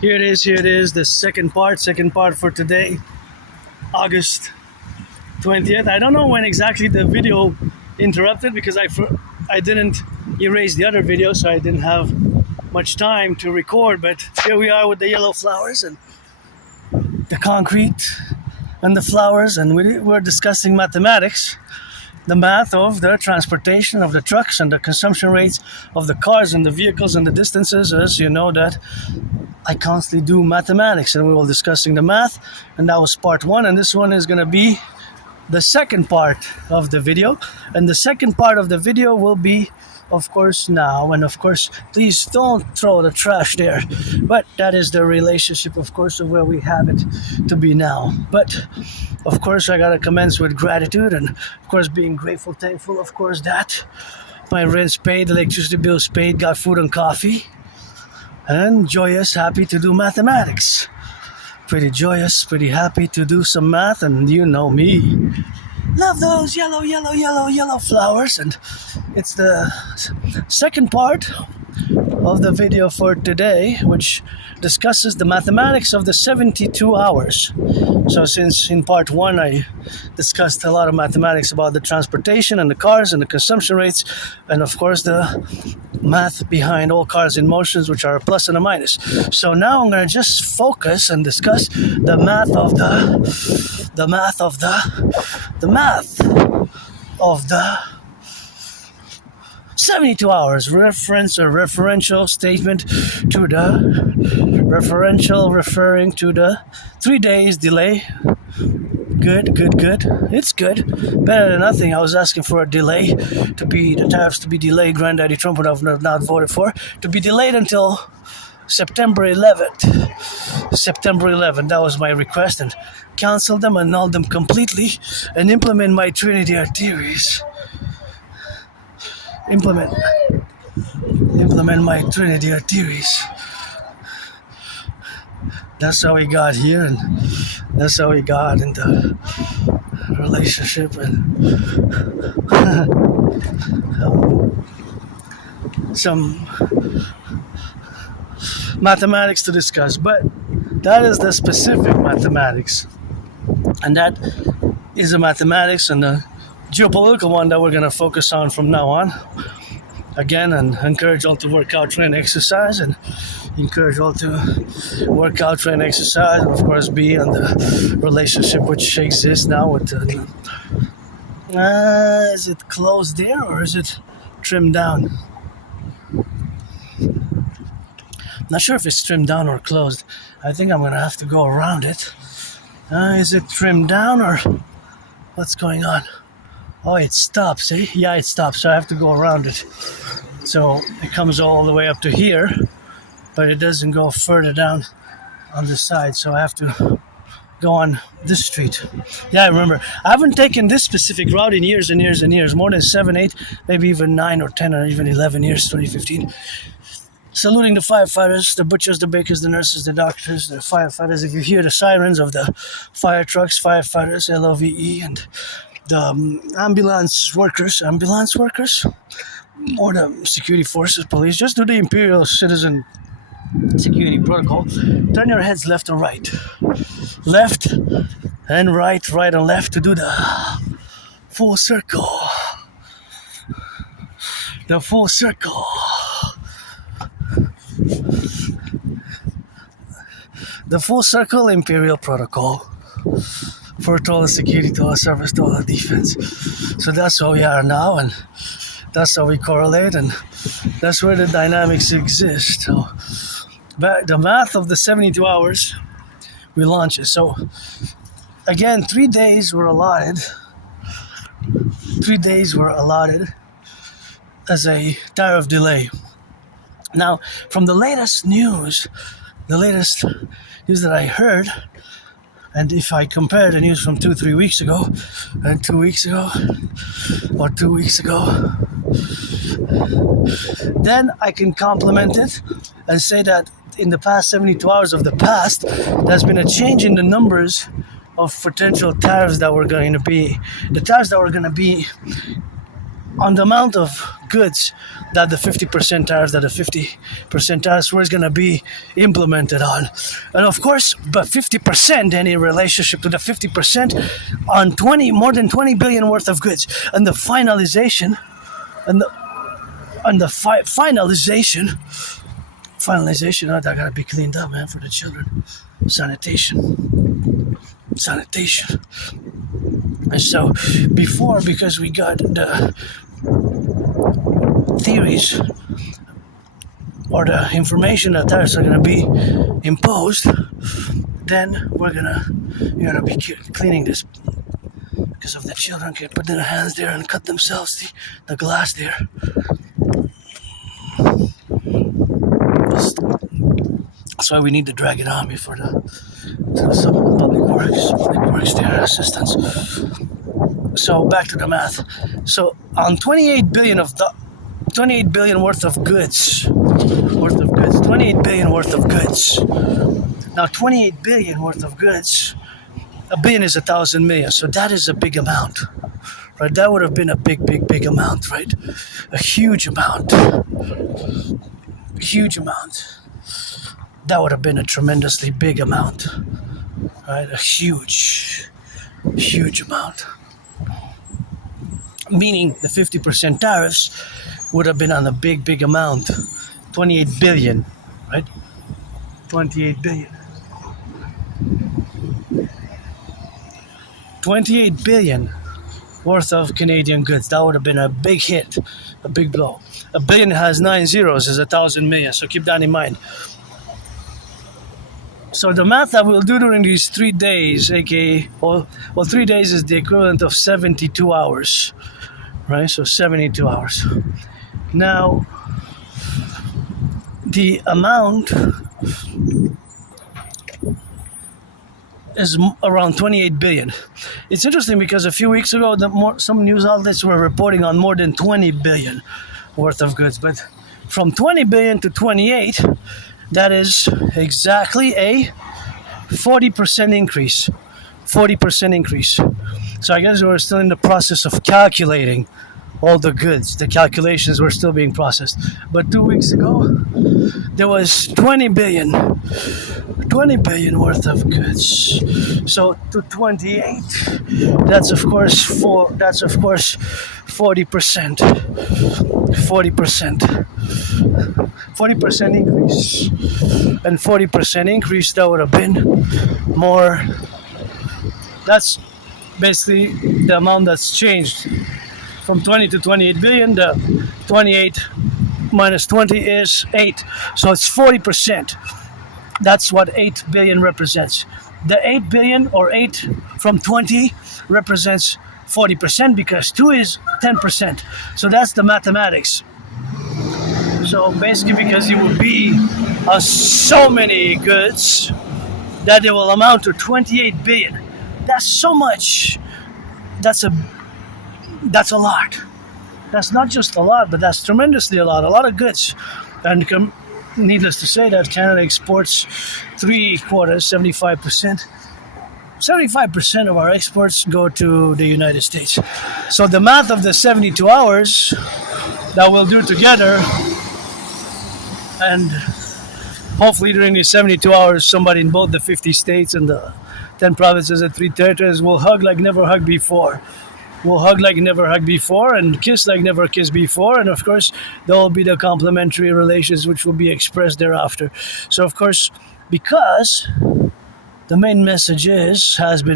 Here it is, the second part for today, August 20th. I don't know when exactly the video interrupted because I didn't erase the other video, so I didn't have much time to record, but here we are with the yellow flowers and the concrete and the flowers, and we're discussing mathematics, the math of the transportation of the trucks and the consumption rates of the cars and the vehicles and the distances. As you know that I constantly do mathematics, and we were discussing the math, and that was part one, and this one is going to be the second part of the video, and the second part of the video will be, of course, now, and of course, please don't throw the trash there, but that is the relationship, of course, of where we have it to be now. But of course, I gotta commence with gratitude, and of course, being grateful, thankful, of course, that my rent's paid, electricity bill's paid, got food and coffee, and joyous, happy to do mathematics. Pretty joyous, pretty happy to do some math, and you know me. Love those yellow flowers, and it's the second part of the video for today, which discusses the mathematics of the 72 hours. So since in part one I discussed a lot of mathematics about the transportation and the cars and the consumption rates, and of course the math behind all cars in motions, which are a plus and a minus. So now I'm going to just focus and discuss the math of the 72 hours, referential statement to the referential referring to the 3 days delay. Good. It's good. Better than nothing. I was asking for a delay the tariffs to be delayed. Granddaddy Trump would have not voted for to be delayed until September 11th. September 11th. That was my request, and cancel them, annul them completely, and implement my Trinity theories. Implement my Trinity theories. That's how we got here, and that's how we got into relationship and some mathematics to discuss. But that is the specific mathematics, and that is the mathematics and the geopolitical one that we're going to focus on from now on. Again, and encourage all to work out, train, exercise, and encourage all to work out, train, exercise, and of course be on the relationship which exists now with is it closed there or is it trimmed down? Not sure if it's trimmed down or closed. I think I'm gonna have to go around it. Is it trimmed down or what's going on? Oh, it stops, eh? Yeah, it stops, so I have to go around it. So it comes all the way up to here, but it doesn't go further down on the side, so I have to go on this street. Yeah, I remember. I haven't taken this specific route in years and years and years, more than 7, 8, maybe even 9 or 10 or even 11 years, 2015. Saluting the firefighters, the butchers, the bakers, the nurses, the doctors, the firefighters. If you hear the sirens of the fire trucks, firefighters, LOVE, and the ambulance workers, or the security forces, police, just do the Imperial Citizen Security Protocol. Turn your heads left and right. Left and right, right and left to do the full circle. The full circle. The full circle Imperial Protocol. For total security, total service, total defense. So that's where we are now, and that's how we correlate, and that's where the dynamics exist. So, but the math of the 72 hours, we launch it. So, again, 3 days were allotted. 3 days were allotted as a tariff delay. Now, from the latest news that I heard, and if I compare the news from 2-3 weeks ago, and 2 weeks ago, or 2 weeks ago, then I can complement it and say that in the past 72 hours of the past, there's been a change in the numbers of potential tariffs that were going to be, the tariffs that were going to be on the amount of goods that the 50% tariffs that the 50% tariffs was going to be implemented on. And of course, but 50%, any relationship to the 50% on more than 20 billion worth of goods. And the finalization, and the finalization, oh, that got to be cleaned up, man, for the children. Sanitation. And so before, because we got the theories or the information that tariffs are going to be imposed, then we're gonna be cleaning this, because if the children can put their hands there and cut themselves the glass there. That's why we need to drag it on before some public works their assistance. So back to the math. So on 28 billion worth of goods. 28 billion worth of goods. Now 28 billion worth of goods. A billion is 1,000 million, so that is a big amount, right? That would have been a big amount, right? A huge amount. That would have been a tremendously big amount, right? A huge amount. Meaning the 50% tariffs would have been on a big amount. 28 billion, right? 28 billion. 28 billion worth of Canadian goods. That would have been a big hit, a big blow. A billion has 9 zeros, is 1,000 million, so keep that in mind. So the math that we'll do during these 3 days, aka, 3 days is the equivalent of 72 hours, right? So 72 hours. Now, the amount is around 28 billion. It's interesting because a few weeks ago, some news outlets were reporting on more than 20 billion worth of goods. But from 20 billion to 28, that is exactly a 40% increase. 40% increase. So I guess we're still in the process of calculating all the goods. The calculations were still being processed. But 2 weeks ago, there was 20 billion worth of goods. So to 28, that's of course 40%. 40% increase. And 40% increase, that would have been more. That's basically the amount that's changed. From 20 to 28 billion, the 28 minus 20 is 8. So it's 40%. That's what 8 billion represents. The 8 billion or 8 from 20 represents 40% because 2 is 10%. So that's the mathematics. So basically, because it will be so many goods that it will amount to 28 billion. That's so much. That's a lot. That's not just a lot, but that's tremendously a lot of goods. And needless to say that Canada exports 75%. 75% of our exports go to the United States. So the math of the 72 hours that we'll do together, and hopefully during these 72 hours, somebody in both the 50 states and the 10 provinces and 3 territories will hug like never hugged before. We'll hug like never hugged before and kiss like never kissed before. And of course, there will be the complementary relations which will be expressed thereafter. So of course, because the main message is hug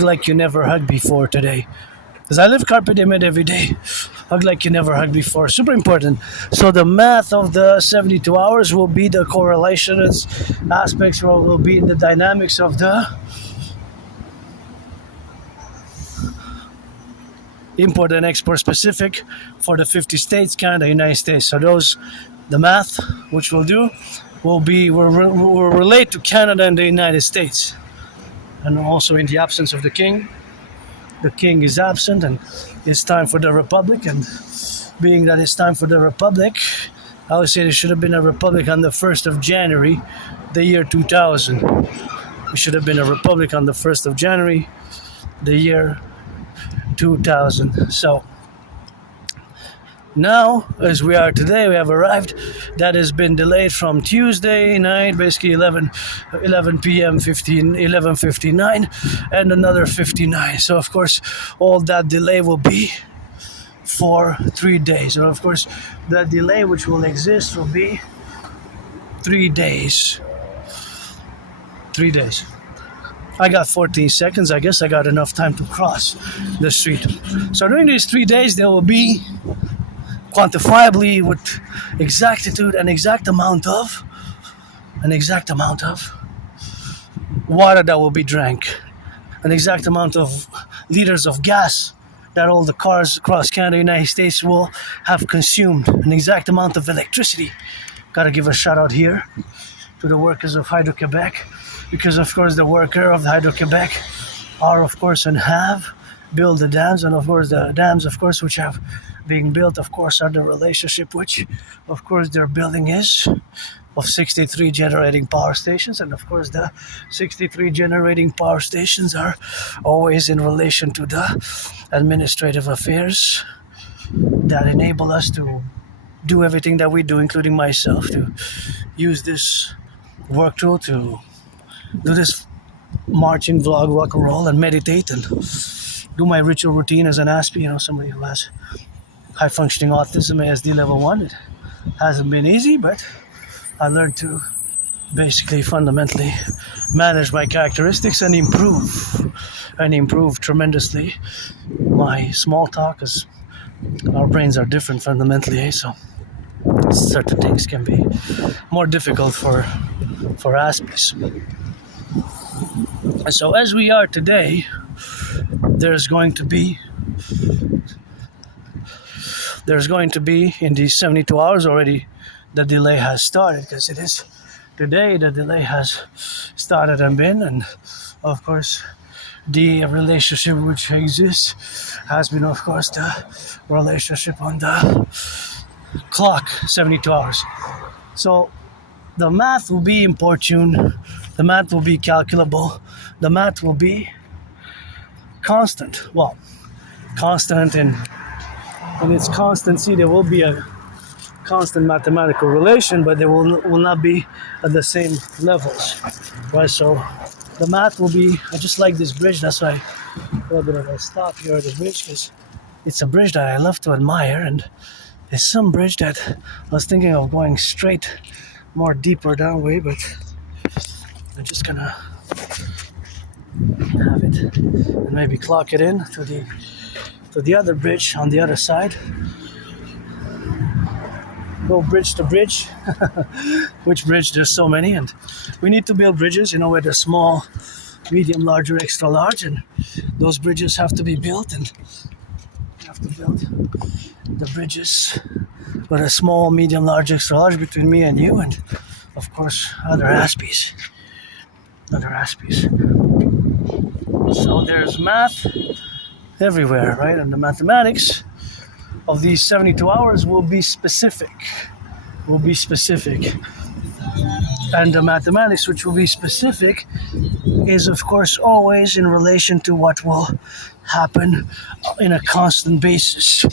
like you never hugged before today. Because I live carpe diem every day. Hug like you never hugged before. Super important. So the math of the 72 hours will be the correlation aspects, or will be in the dynamics of the import and export specific for the 50 states, Canada, United States. So the math which we'll do will relate to Canada and the United States. And also in the absence of the king is absent and it's time for the republic. And being that it's time for the republic, I would say there should have been a republic on the 1st of January, the year 2000. We should have been a republic on the 1st of January, the year 2000. So Now, as we are today, we have arrived. That has been delayed from Tuesday night, basically 11 p.m. 11:59, and another 59. So of course, all that delay will be for 3 days. And of course, that delay which will exist will be 3 days. 3 days. I got 14 seconds. I guess I got enough time to cross the street. So during these 3 days, there will be quantifiably with exactitude an exact amount of water that will be drank, an exact amount of liters of gas that all the cars across Canada, United States will have consumed, an exact amount of electricity. Gotta give a shout out here to the workers of Hydro-Quebec, because of course the worker of Hydro-Quebec are of course and have built the dams, and of course the dams of course which have being built of course are the relationship which of course their building is of 63 generating power stations, and of course the 63 generating power stations are always in relation to the administrative affairs that enable us to do everything that we do, including myself, to use this work tool to do this marching vlog, rock and roll, and meditate and do my ritual routine as an Aspie, somebody who has high functioning autism, ASD level 1. It hasn't been easy, but I learned to basically fundamentally manage my characteristics and improve tremendously my small talk, because our brains are different fundamentally, so certain things can be more difficult for Aspies. And so as we are today, there's going to be in these 72 hours already, the delay has started, because it is today the delay has started and been, and of course the relationship which exists has been of course the relationship on the clock, 72 hours. So the math will be importune, the math will be calculable, the math will be constant. Well, constant in its constancy, there will be a constant mathematical relation, but they will not be at the same levels, right? So the math will be, I just like this bridge, that's why a little bit of a stop here at the bridge, because it's a bridge that I love to admire, and there's some bridge that I was thinking of going straight, more deeper down way, but I'm just gonna have it and maybe clock it in to the other bridge on the other side. Go bridge to bridge. Which bridge? There's so many, and we need to build bridges, where they're small, medium, large, or extra large, and those bridges have to be built, and you have to build the bridges with a small, medium, large, extra large between me and you, and of course other Aspies. So there's math everywhere, right? And the mathematics of these 72 hours will be specific. And the mathematics which will be specific is of course always in relation to what will happen in a constant basis.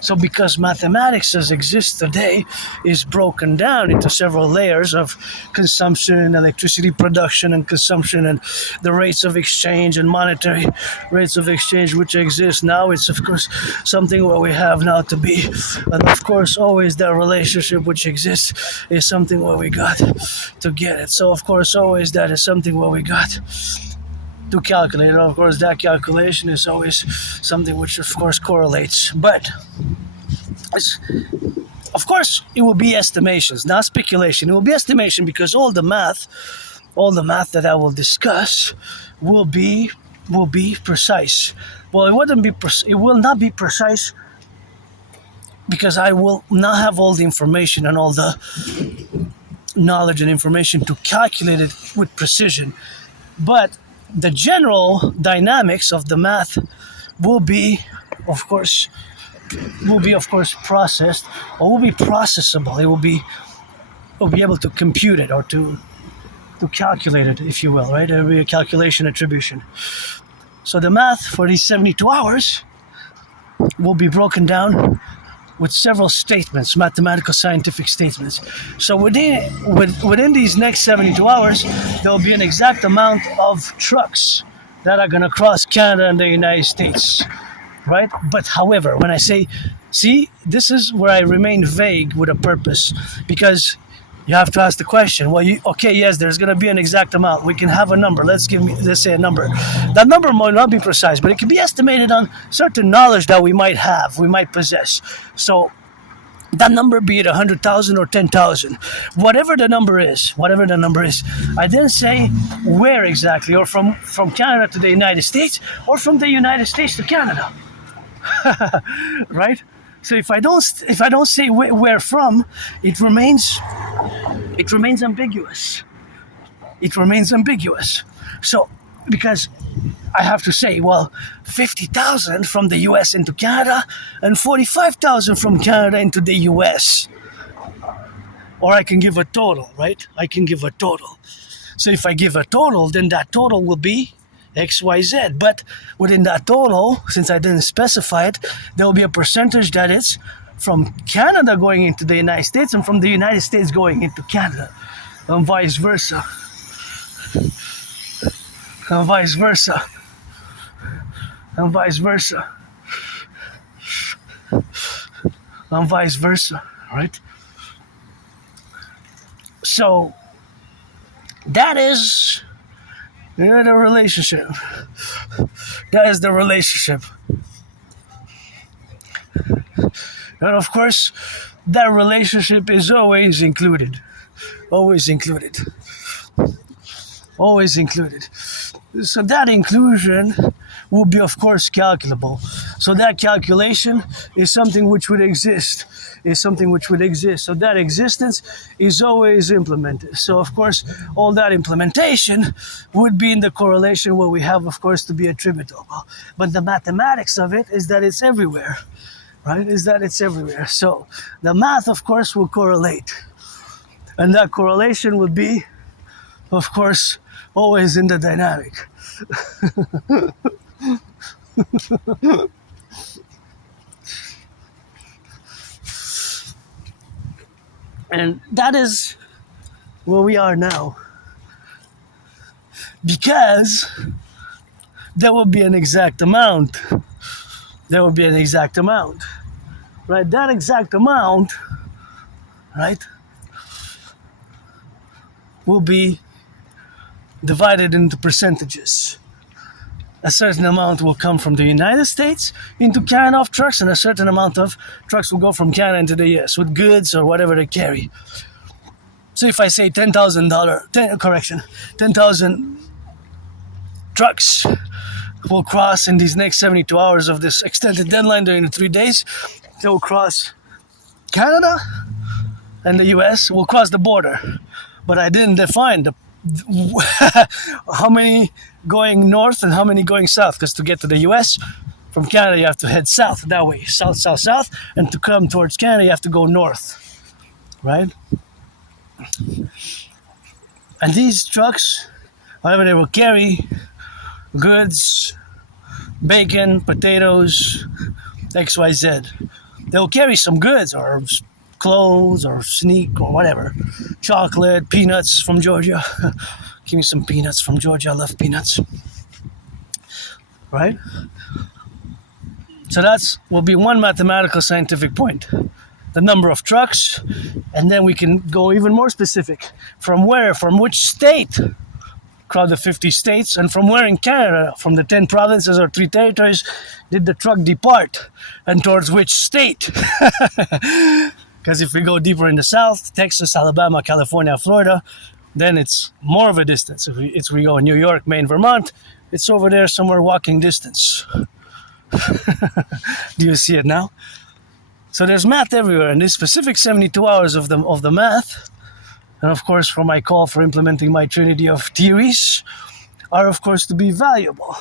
So because mathematics as exists today is broken down into several layers of consumption, electricity production and consumption, and the rates of exchange and monetary rates of exchange which exist now, it's of course something where we have now to be, and of course always that relationship which exists is something where we got to get it. So of course always that is something where we got to calculate. And of course that calculation is always something which of course correlates, but of course it will be estimations, not speculation. It will be estimation, because all the math that I will discuss will be precise. Well, it will not be precise, because I will not have all the information and all the knowledge and information to calculate it with precision, but the general dynamics of the math will be of course processed, or will be processable. We'll be able to compute it, or to calculate it, if you will, right? There will be a calculation attribution. So the math for these 72 hours will be broken down with several statements, mathematical scientific statements. So within these next 72 hours, there will be an exact amount of trucks that are going to cross Canada and the United States, right? But however, when I say, see, this is where I remain vague with a purpose, because you have to ask the question, well, okay, yes, there's going to be an exact amount. We can have a number. Let's say a number. That number might not be precise, but it can be estimated on certain knowledge that we might have, we might possess. So that number, be it 100,000 or 10,000, whatever the number is, I didn't say where exactly, or from Canada to the United States, or from the United States to Canada, right? So if I don't say where from, it remains ambiguous. So because I have to say, well, 50,000 from the US into Canada and 45,000 from Canada into the US. Or I can give a total, right? So if I give a total, then that total will be XYZ. But within that total, since I didn't specify it, there will be a percentage that is from Canada going into the United States and from the United States going into Canada, and vice versa. Right? So that is the relationship. And of course, that relationship is always included. So that inclusion will be, of course, calculable. So that calculation is something which would exist. So that existence is always implemented. So, of course, all that implementation would be in the correlation where we have, of course, to be attributable. But the mathematics of it is that it's everywhere, right? So the math, of course, will correlate. And that correlation would be, of course, always in the dynamic. And that is where we are now. Because there will be an exact amount. Right? That exact amount, right, will be divided into percentages. A certain amount will come from the United States into Canada of trucks, and a certain amount of trucks will go from Canada into the US with goods or whatever they carry. So if I say 10,000 trucks will cross in these next 72 hours of this extended deadline during the 3 days, they will cross Canada and the US, will cross the border. But I didn't define how many going north and how many going south, because to get to the US from Canada you have to head south that way, south, and to come towards Canada you have to go north, right? And these trucks, whatever they will carry, goods, bacon, potatoes, XYZ, they'll carry some goods or clothes or sneak or whatever, chocolate, peanuts from Georgia. Give me some peanuts from Georgia. I love peanuts. Right? So that's will be one mathematical scientific point. The number of trucks, and then we can go even more specific. From where? From which state? Across the 50 states, and from where in Canada? From the 10 provinces or 3 territories did the truck depart, and towards which state? Because if we go deeper in the south, Texas, Alabama, California, Florida, then it's more of a distance. If we go New York, Maine, Vermont, it's over there somewhere walking distance. Do you see it now? So there's math everywhere, and this specific 72 hours of the math, and of course for my call for implementing my trinity of theories, are of course to be valuable.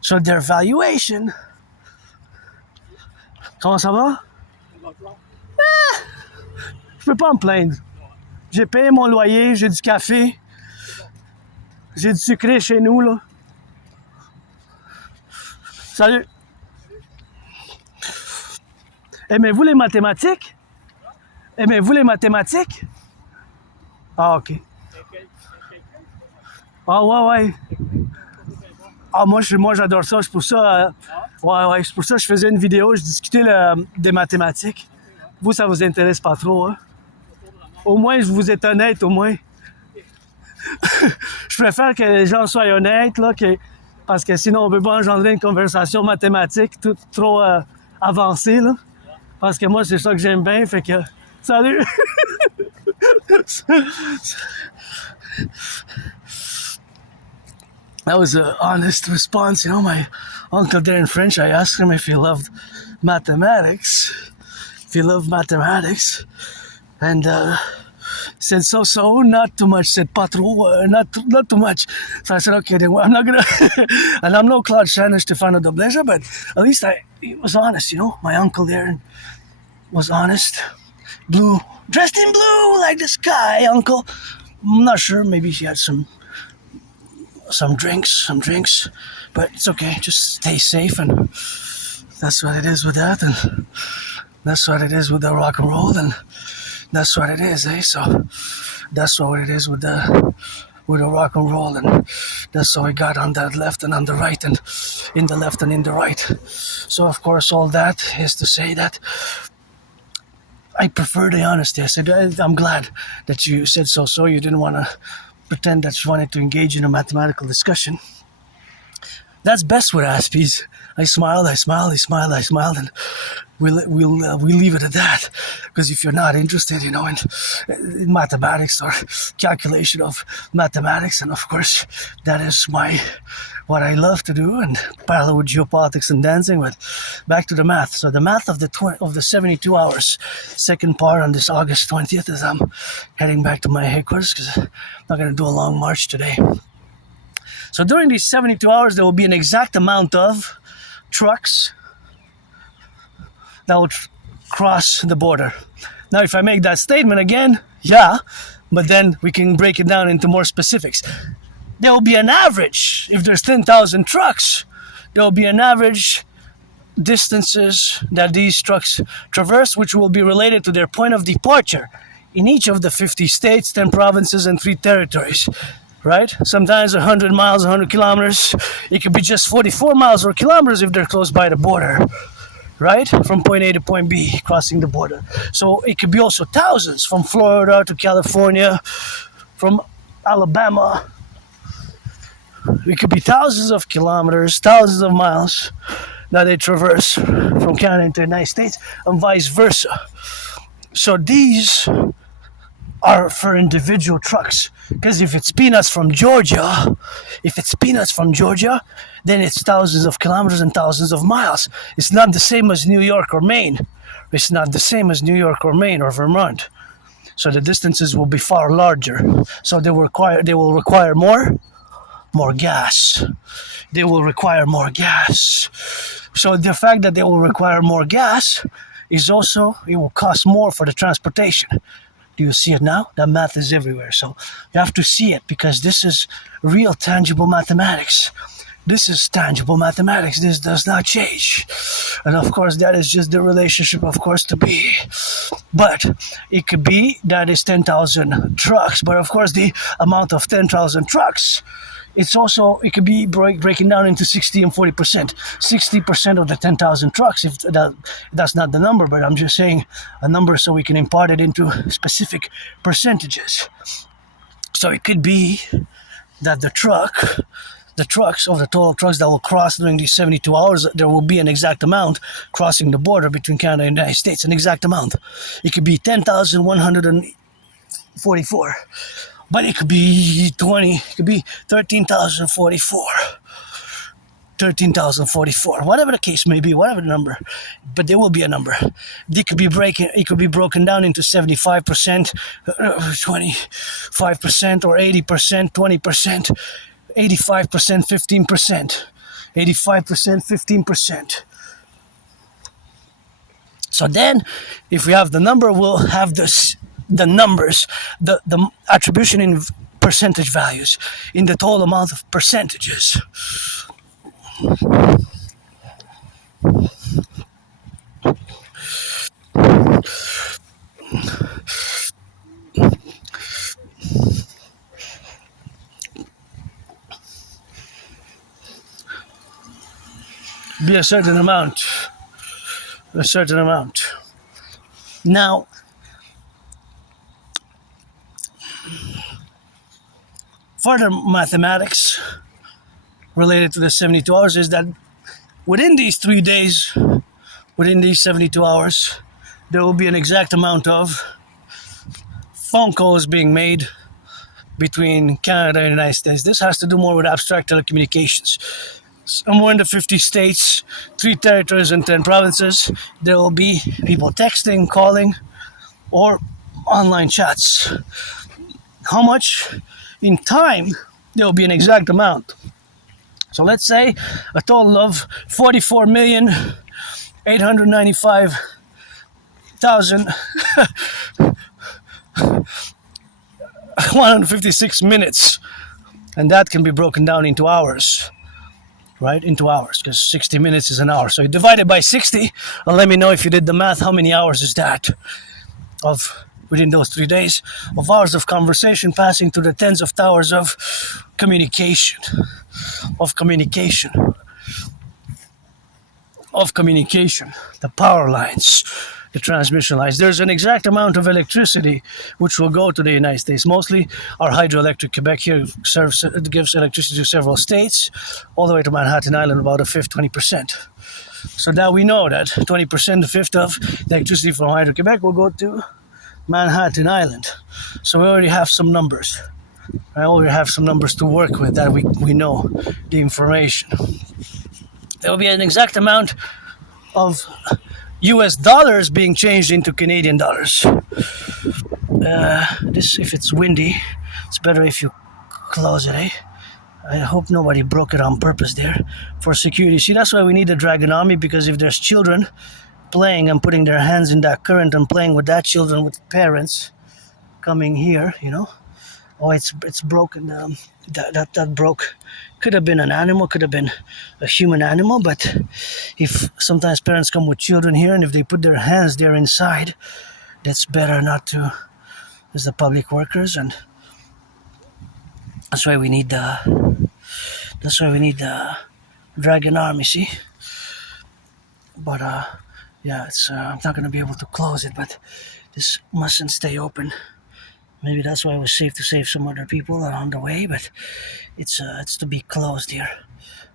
So their valuation... Comment ça va? Je peux pas me plaindre. J'ai payé mon loyer, j'ai du café, j'ai du sucré chez nous, là. Salut. Aimez-vous les mathématiques? Aimez-vous les mathématiques? Ah, ok. Ah, ouais, ouais. Ah, moi j'adore ça. C'est pour ça, ouais, c'est pour ça que je faisais une vidéo. Je discutais des mathématiques. Vous, ça vous intéresse pas trop, hein? Au moins, je vous êtes honnête, au moins. Je préfère que les gens soient honnêtes, là, parce que sinon, on peut pas engendrer une conversation mathématique trop avancée, là. Parce que moi, c'est ça que j'aime bien, fait que... Salut! That was an honest response. You know, my uncle there in French, I asked him if he loved mathematics. If he loved mathematics. And said so, not too much. Said pas trop, not too much. So I said, okay, then I'm not gonna. And I'm no Claude Shannon, Stefano Dobleja, but at least he was honest, you know. My uncle there was honest. Blue, dressed in blue like the sky, uncle. I'm not sure, maybe he had some drinks, but it's okay, just stay safe, and that's what it is with that, and that's what it is with the rock and roll, and that's what it is, eh? So that's what it is with the rock and roll, and that's how we got on the left and on the right, and in the left and in the right. So of course all that is to say that I prefer the honesty. I said, I'm glad that you said so you didn't want to pretend that you wanted to engage in a mathematical discussion. That's best with Aspies. I smiled, and we'll leave it at that. Because if you're not interested, you know, in mathematics or calculation of mathematics, and of course that is what I love to do, and parallel with geopolitics and dancing. But back to the math. So the math of the 72 hours, second part on this August 20th, as I'm heading back to my headquarters because I'm not going to do a long march today. So during these 72 hours, there will be an exact amount of trucks that will cross the border. Now, if I make that statement again, yeah, but then we can break it down into more specifics. There will be an average. If there's 10,000 trucks, there will be an average distances that these trucks traverse, which will be related to their point of departure in each of the 50 states, 10 provinces, and 3 territories. Right? Sometimes 100 miles, 100 kilometers. It could be just 44 miles or kilometers if they're close by the border. Right? From point A to point B, crossing the border. So it could be also thousands from Florida to California, from Alabama. It could be thousands of kilometers, thousands of miles that they traverse from Canada into the United States and vice versa. So these are for individual trucks. Because if it's peanuts from Georgia, then it's thousands of kilometers and thousands of miles. It's not the same as New York or Maine. It's not the same as New York or Maine or Vermont. So the distances will be far larger. So they will require more gas. They will require more gas. So the fact that they will require more gas is also, it will cost more for the transportation. Do you see it now? That math is everywhere. So you have to see it because this is real tangible mathematics. This is tangible mathematics. This does not change. And of course, that is just the relationship, of course, to be. But it could be that is 10,000 trucks. But of course, the amount of 10,000 trucks, it could be breaking down into 60 and 40%. 60% of the 10,000 trucks, if that's not the number, but I'm just saying a number so we can impart it into specific percentages. So it could be that the trucks of the total trucks that will cross during these 72 hours, there will be an exact amount crossing the border between Canada and the United States, an exact amount. It could be 10,144. But it could be 13,044. 13,044. Whatever the case may be, whatever the number. But there will be a number. It could be broken down into 75%, 25%, or 80%, 20%, 85%, 15%. 85%, 15%. So then, if we have the number, we'll have the numbers, the attribution in percentage values, in the total amount of percentages. Be a certain amount. A certain amount. Now, further mathematics related to the 72 hours is that within these 3 days, within these 72 hours, there will be an exact amount of phone calls being made between Canada and the United States. This has to do more with abstract telecommunications. Somewhere in the 50 states, 3 territories, and 10 provinces, there will be people texting, calling, or online chats. How much in time? There will be an exact amount. So let's say a total of 44,895,156 minutes. And that can be broken down into hours, right? Into hours, because 60 minutes is an hour. So you divide it by 60, and let me know if you did the math, how many hours is that of within those 3 days of hours of conversation passing through the tens of towers of communication, the power lines, the transmission lines. There's an exact amount of electricity which will go to the United States. Mostly our hydroelectric Quebec here gives electricity to several states, all the way to Manhattan Island, about a fifth, 20%. So now we know that 20%, a fifth of the electricity from Hydro-Quebec will go to Manhattan Island. So we already have some numbers. I already have some numbers to work with that we know the information. There will be an exact amount of US dollars being changed into Canadian dollars. This, if it's windy, it's better if you close it, eh? I hope nobody broke it on purpose there for security. See, that's why we need the Dragon Army, because if there's children playing and putting their hands in that current and playing with that children with parents coming here, oh, it's broken. That broke. Could have been an animal, could have been a human animal, but if sometimes parents come with children here and if they put their hands there inside, that's better not to, as the public workers, and that's why we need the Dragon Army, see? But yeah, it's I'm not gonna be able to close it, but this mustn't stay open. Maybe that's why it was safe to save some other people on the way, but it's to be closed here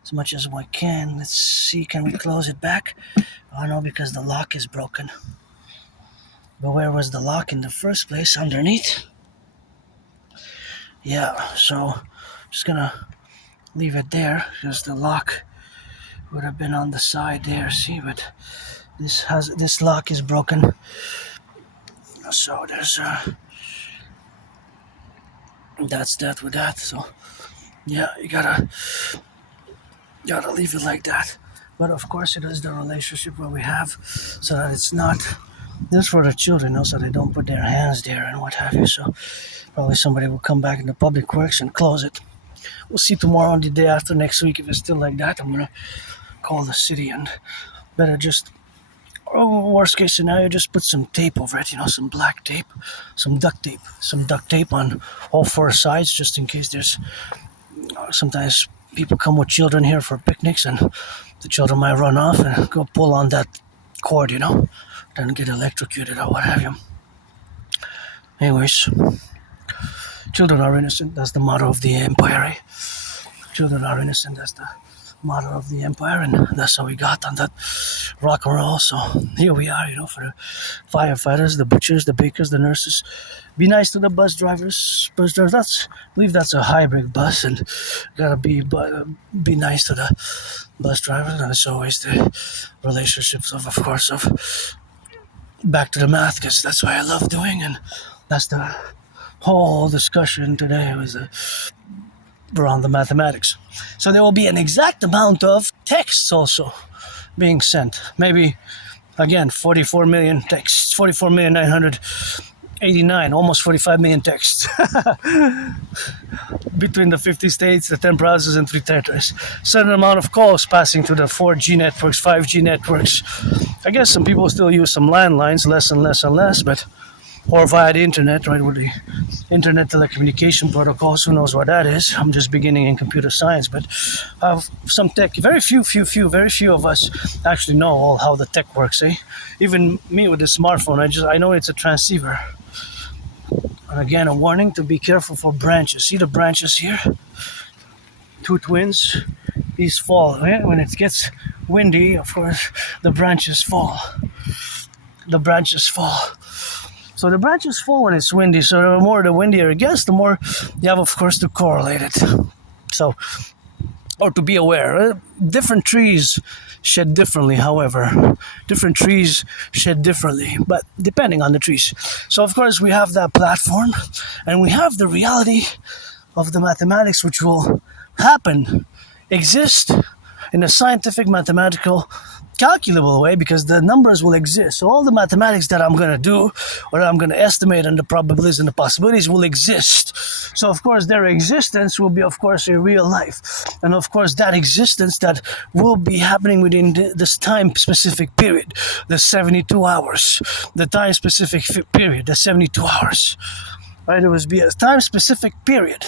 as much as we can. Let's see, can we close it back? Oh no, because the lock is broken. But where was the lock in the first place? Underneath? Yeah, so just gonna leave it there because the lock would have been on the side there, see, but this lock is broken. So there's that's that with that. So yeah, you gotta leave it like that. But of course it is the relationship where we have, so that it's not just for the children, so they don't put their hands there and what have you. So probably somebody will come back in the Public Works and close it. We'll see tomorrow and the day after next week. If it's still like that, I'm gonna call the city and better just, worst case scenario, just put some tape over it, some black tape, some duct tape on all 4 sides, just in case there's, sometimes people come with children here for picnics and the children might run off and go pull on that cord, then get electrocuted or what have you. Anyways, children are innocent, that's the motto of the empire, eh? Children are innocent, that's the motto of the empire, and that's how we got on that rock and roll. So here we are, for the firefighters, the butchers, the bakers, the nurses. Be nice to the bus drivers. I believe that's a hybrid bus, and gotta be nice to the bus drivers. And it's always the relationships of course, of back to the math, because that's what I love doing, and that's the whole discussion today was around the mathematics. So there will be an exact amount of texts also being sent. Maybe, again, 44 million texts, 44,989,000, almost 45 million texts between the 50 states, the 10 provinces, and 3 territories. Certain amount of calls passing to the 4G networks, 5G networks, I guess some people still use some landlines, less and less and less, but or via the internet, right? With the internet telecommunication protocols, who knows what that is? I'm just beginning in computer science, but some tech. Very few of us actually know all how the tech works. Even me with the smartphone, I know it's a transceiver. And again, a warning to be careful for branches. See the branches here? Two twins. These fall. Right? When it gets windy, of course, the branches fall. The branches fall. So the branches fall when it's windy. So the more the windier it gets, the more you have, of course, to correlate it. So, or to be aware, different trees shed differently. However, different trees shed differently, but depending on the trees. So of course we have that platform, and we have the reality of the mathematics, which will happen, exist in a scientific, mathematical, calculable way, because the numbers will exist. So all the mathematics that I'm going to do, or I'm going to estimate, and the probabilities and the possibilities will exist. So of course their existence will be, of course, a real life, and of course that existence that will be happening within this time specific period, the 72 hours, the time specific period, the 72 hours. Right, it would be a time-specific period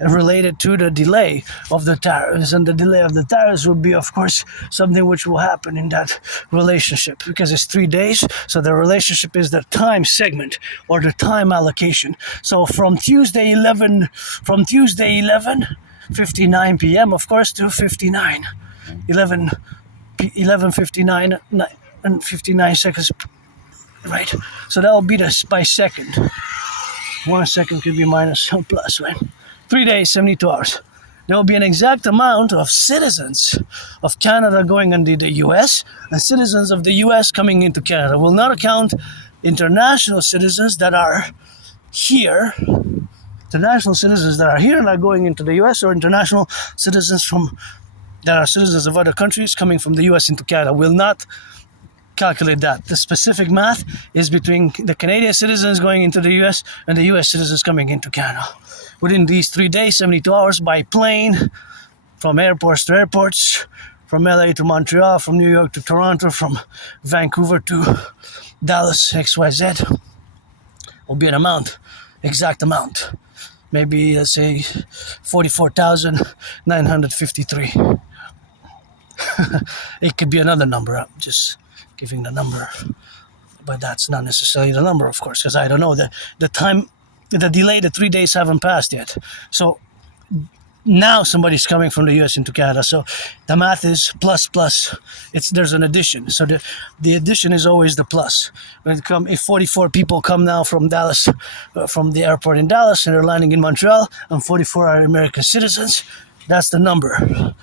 related to the delay of the tariffs, and the delay of the tariffs will be, of course, something which will happen in that relationship, because it's 3 days. So the relationship is the time segment or the time allocation. So from Tuesday 11:59 p.m. of course to 11:59 and 59 seconds. Right, so that will be the by second. 1 second could be minus or plus, right? 3 days, 72 hours. There will be an exact amount of citizens of Canada going into the US, and citizens of the US coming into Canada. Will not account international citizens that are here. International citizens that are here not going into the US, or international citizens that are citizens of other countries coming from the US into Canada will not calculate that. The specific math is between the Canadian citizens going into the US and the US citizens coming into Canada. Within these 3 days, 72 hours by plane, from airports to airports, from LA to Montreal, from New York to Toronto, from Vancouver to Dallas, XYZ, will be an amount, exact amount. Maybe, let's say, 44,953. It could be another number. I'm just giving the number, but that's not necessarily the number, of course, because I don't know the time, the delay. The 3 days haven't passed yet. So now somebody's coming from the US into Canada. So the math is plus. There's an addition. So the addition is always the plus. If 44 people come now from Dallas, from the airport in Dallas, and they're landing in Montreal, and 44 are American citizens, that's the number.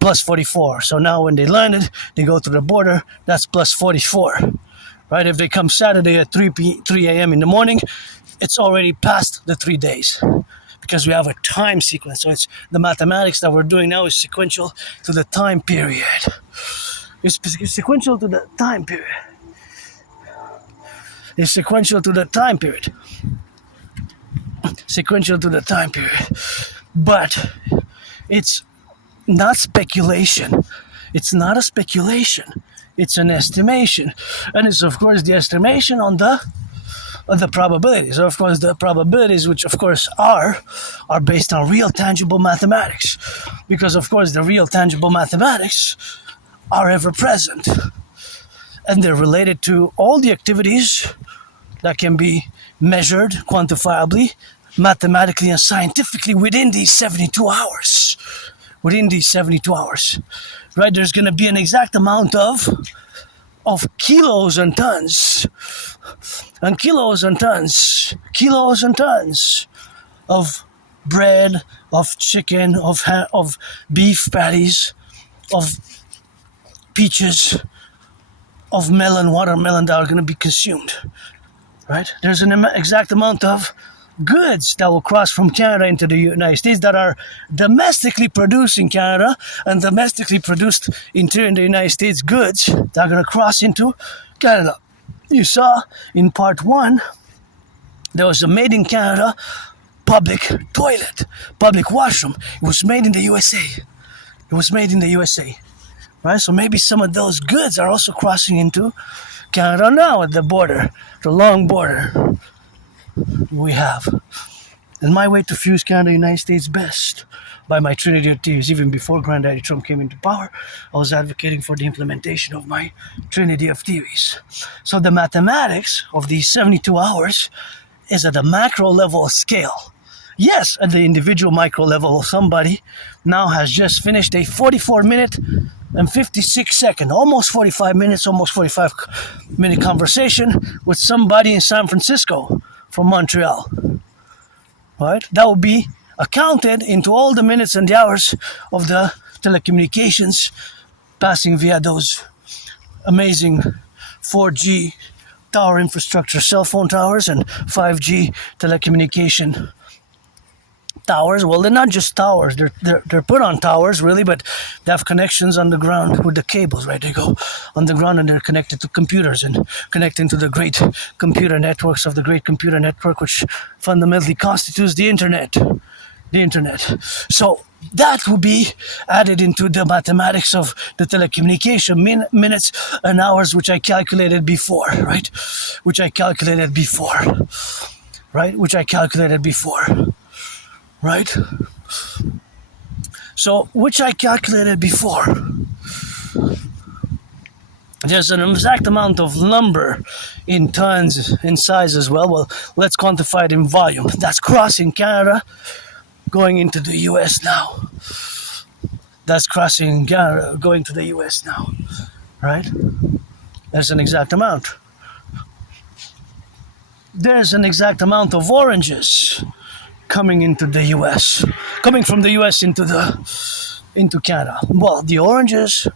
Plus 44. So now when they landed, they go to the border, that's plus 44. Right? If they come Saturday at 3 a.m. in the morning, it's already past the 3 days, because we have a time sequence. So it's the mathematics that we're doing now is sequential to the time period. It's sequential to the time period. It's sequential to the time period. Sequential to the time period. But it's not speculation. It's not a speculation. It's an estimation. And it's, of course, the estimation on the probabilities. So, of course, the probabilities, which, of course, are based on real tangible mathematics. Because, of course, the real tangible mathematics are ever present. And they're related to all the activities that can be measured quantifiably, mathematically, and scientifically within these 72 hours. Within these 72 hours, right? There's going to be an exact amount of kilos and tons, and kilos and tons of bread, of chicken, of beef patties, of peaches, of watermelon that are going to be consumed, right? There's an exact amount of goods that will cross from Canada into the United States that are domestically produced in Canada and domestically produced in the United States, goods that are going to cross into Canada. You saw in part 1, there was a made in Canada public toilet, public washroom. It was made in the USA. It was made in the USA, right? So maybe some of those goods are also crossing into Canada now at the border, the long border we have. And my way to fuse Canada and the United States best by my trinity of theories. Even before Granddaddy Trump came into power, I was advocating for the implementation of my trinity of theories. So the mathematics of these 72 hours is at a macro level scale. Yes, at the individual micro level, somebody now has just finished a 44-minute and 56-second, almost 45 minutes, almost 45-minute conversation with somebody in San Francisco from Montreal. Right? That will be accounted into all the minutes and the hours of the telecommunications passing via those amazing 4G tower infrastructure, cell phone towers, and 5G telecommunication towers. Well, they're not just towers. They're put on towers, really, but they have connections on the ground with the cables, right? They go on the ground and they're connected to computers and connecting to the great computer networks of the great computer network, which fundamentally constitutes the internet. The internet. So that will be added into the mathematics of the telecommunication minutes and hours, which I calculated before, right? Which I calculated before, right? So, which I calculated before. There's an exact amount of lumber in tons in size as well. Well, let's quantify it in volume. That's crossing Canada, going into the US now. That's crossing Canada, going to the US now, right? There's an exact amount. There's an exact amount of oranges coming into the US, coming from the US into Canada. Well, the oranges,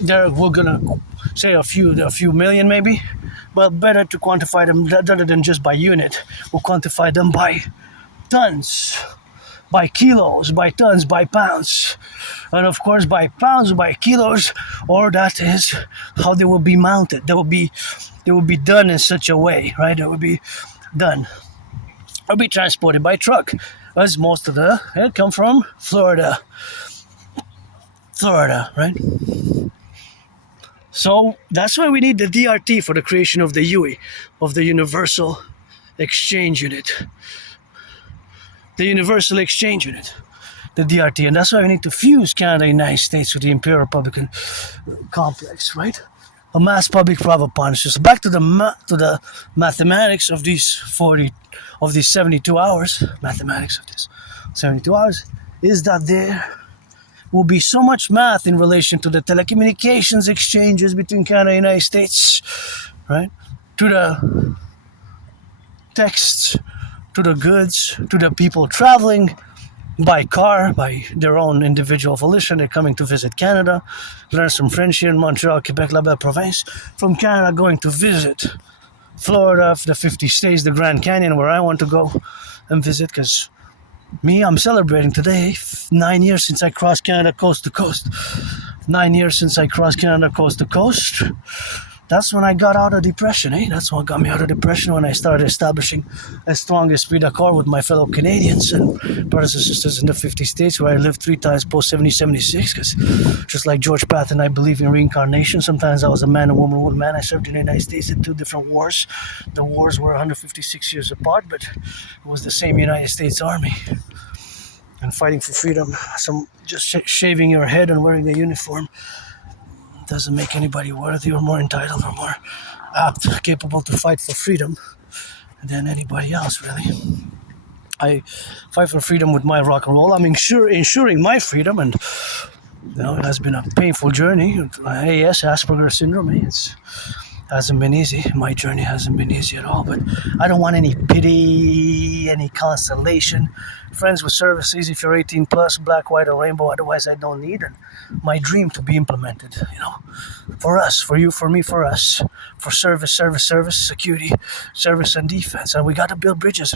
we're gonna say a few million maybe, but better to quantify them rather than just by unit. We'll quantify them by tons, by kilos, by tons, by pounds, and of course by pounds, by kilos, or that is how they will be mounted. They will be done in such a way, right? It will be done. Or be transported by truck, as most of it come from Florida, right? So that's why we need the DRT for the creation of the UE, of the Universal Exchange Unit. The Universal Exchange Unit, the DRT, and that's why we need to fuse Canada and the United States with the Imperial Republican complex, right? A mass public-private partnership. So back to the mathematics of these 72 hours. Mathematics of this 72 hours is that there will be so much math in relation to the telecommunications exchanges between Canada and the United States, right? To the texts, to the goods, to the people traveling by car, by their own individual volition. They're coming to visit Canada, learn some French here in Montreal, Quebec, La Belle Province. From Canada, going to visit Florida, the 50 states, the Grand Canyon, where I want to go and visit, because I'm celebrating today 9 years since I crossed Canada coast to coast. 9 years since I crossed Canada coast to coast. That's when I got out of depression, That's what got me out of depression, when I started establishing a strong esprit de corps with my fellow Canadians and brothers and sisters in the 50 states, where I lived 3 times post-70-76, because just like George Patton, I believe in reincarnation. Sometimes I was a man, a woman, one man. I served in the United States in 2 different wars. The wars were 156 years apart, but it was the same United States Army. And fighting for freedom, just shaving your head and wearing a uniform doesn't make anybody worthy or more entitled or more apt, capable to fight for freedom than anybody else, really. I fight for freedom with my rock and roll. I'm ensuring my freedom, and it has been a painful journey. AS, Asperger's syndrome, it hasn't been easy. My journey hasn't been easy at all, but I don't want any pity, any consolation. Friends with services, if you're 18 plus, black, white, or rainbow, otherwise I don't need it. My dream to be implemented, for us, for you, for me, for us, for service, security, service, and defense. And we got to build bridges,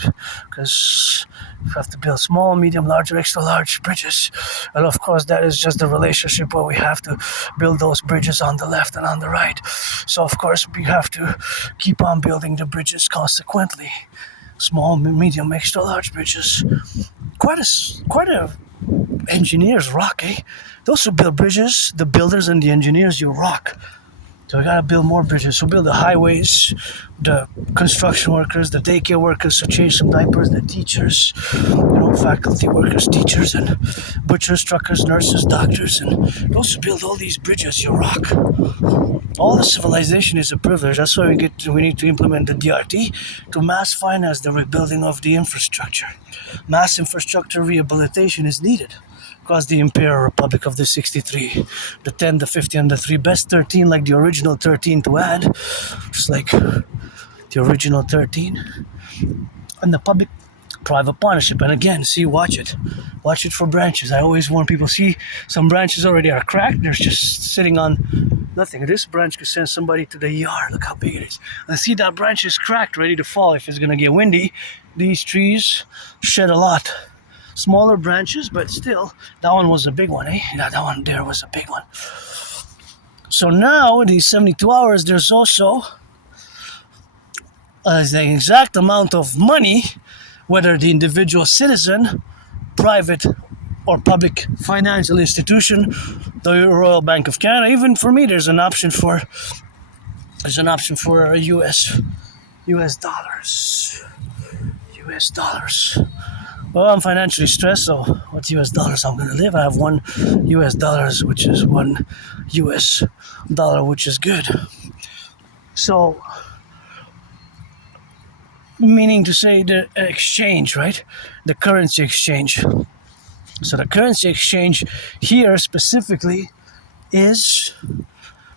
because we have to build small, medium, large, or extra large bridges. And of course, that is just the relationship where we have to build those bridges on the left and on the right. So of course, we have to keep on building the bridges consequently. Small, medium, extra large bridges. Quite a engineers rock, eh? Those who build bridges, the builders and the engineers, you rock. So we gotta build more bridges. So build the highways, the construction workers, the daycare workers who change some diapers, the teachers, faculty workers, teachers, and butchers, truckers, nurses, doctors, and those who build all these bridges, you rock. All the civilization is a privilege. That's why we need to implement the DRT to mass finance the rebuilding of the infrastructure. Mass infrastructure rehabilitation is needed. Because the Imperial Republic of the 63, the 10, the 50, and the 3 best 13, like the original 13 to add, just like the original 13, and the public-private partnership. And again, watch it for branches. I always warn people, some branches already are cracked, they're just sitting on nothing. This branch could send somebody to the ER. Look how big it is. And see, that branch is cracked, ready to fall. If it's going to get windy, these trees shed a lot. Smaller branches, but still, that one was a big one, eh? Yeah, that one there was a big one. So now, in these 72 hours, there's also the exact amount of money, whether the individual citizen, private or public financial institution, the Royal Bank of Canada, even for me, there's an option for US dollars. US dollars. Well, I'm financially stressed, so what US dollars I'm going to live? I have one US dollars, which is one US dollar, which is good. So, meaning to say the exchange, right? The currency exchange. So the currency exchange here specifically is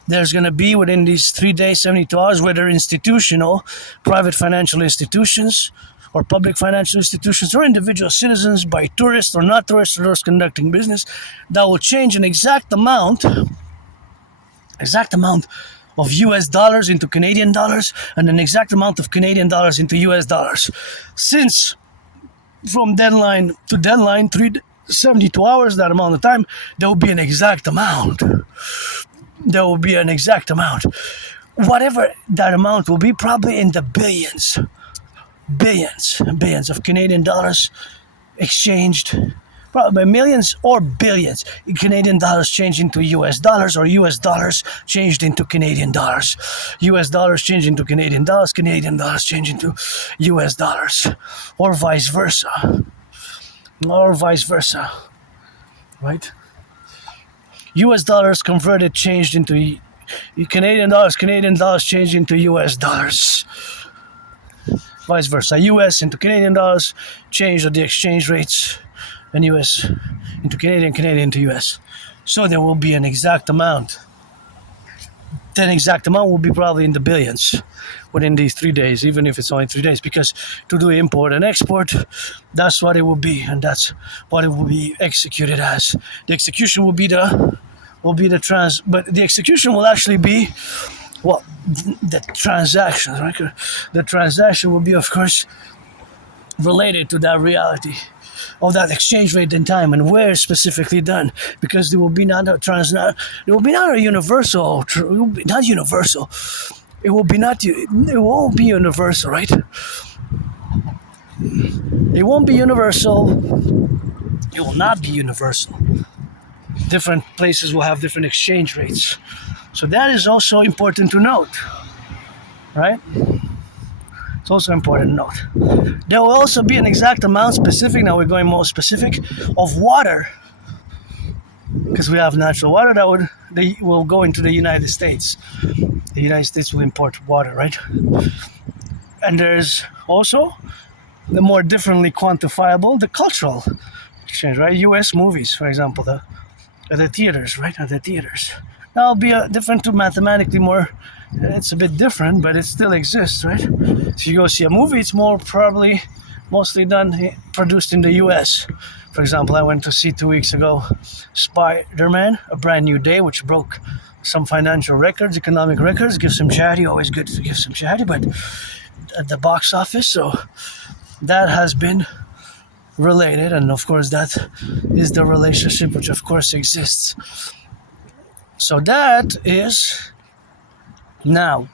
there's going to be within these 3 days, 72 hours, whether institutional, private financial institutions, or public financial institutions, or individual citizens, by tourists or not tourists, or those conducting business, that will change an exact amount of US dollars into Canadian dollars, and an exact amount of Canadian dollars into US dollars. Since from deadline to deadline, 72 hours, that amount of time, there will be an exact amount. Whatever that amount will be, probably in the billions of Canadian dollars exchanged, probably millions or billions. Canadian dollars changed into US dollars, or US dollars changed into Canadian dollars. US dollars changed into Canadian dollars, Canadian dollars changed into US dollars, or vice versa. Right? US dollars converted, changed into Canadian dollars changed into US dollars. Vice versa. US into Canadian dollars, change of the exchange rates, and US into Canadian into US. So there will be an exact amount. That exact amount will be probably in the billions within these 3 days, even if it's only 3 days, because to do import and export, that's what it will be, and that's what it will be executed as. The execution will be the but the execution will actually be the transactions, right? The transaction will be, of course, related to that reality of that exchange rate in time and where it's specifically done, because there will be not a universal. It won't be universal, right? It won't be universal. It will not be universal. Different places will have different exchange rates. So that is also important to note, right? It's also important to note. There will also be an exact amount specific, now we're going more specific, of water. Because we have natural water that will go into the United States. The United States will import water, right? And there's also the more differently quantifiable, the cultural exchange, right? US movies, for example, at the theaters, right? At the theaters. That'll be different to mathematically more. It's a bit different, but it still exists, right? So you go see a movie, it's mostly produced in the US. For example, I went to see 2 weeks ago Spider-Man, A Brand New Day, which broke some financial records, economic records. Give some charity, always good to give some charity, but at the box office, so that has been related, and of course that is the relationship which of course exists. So that is now.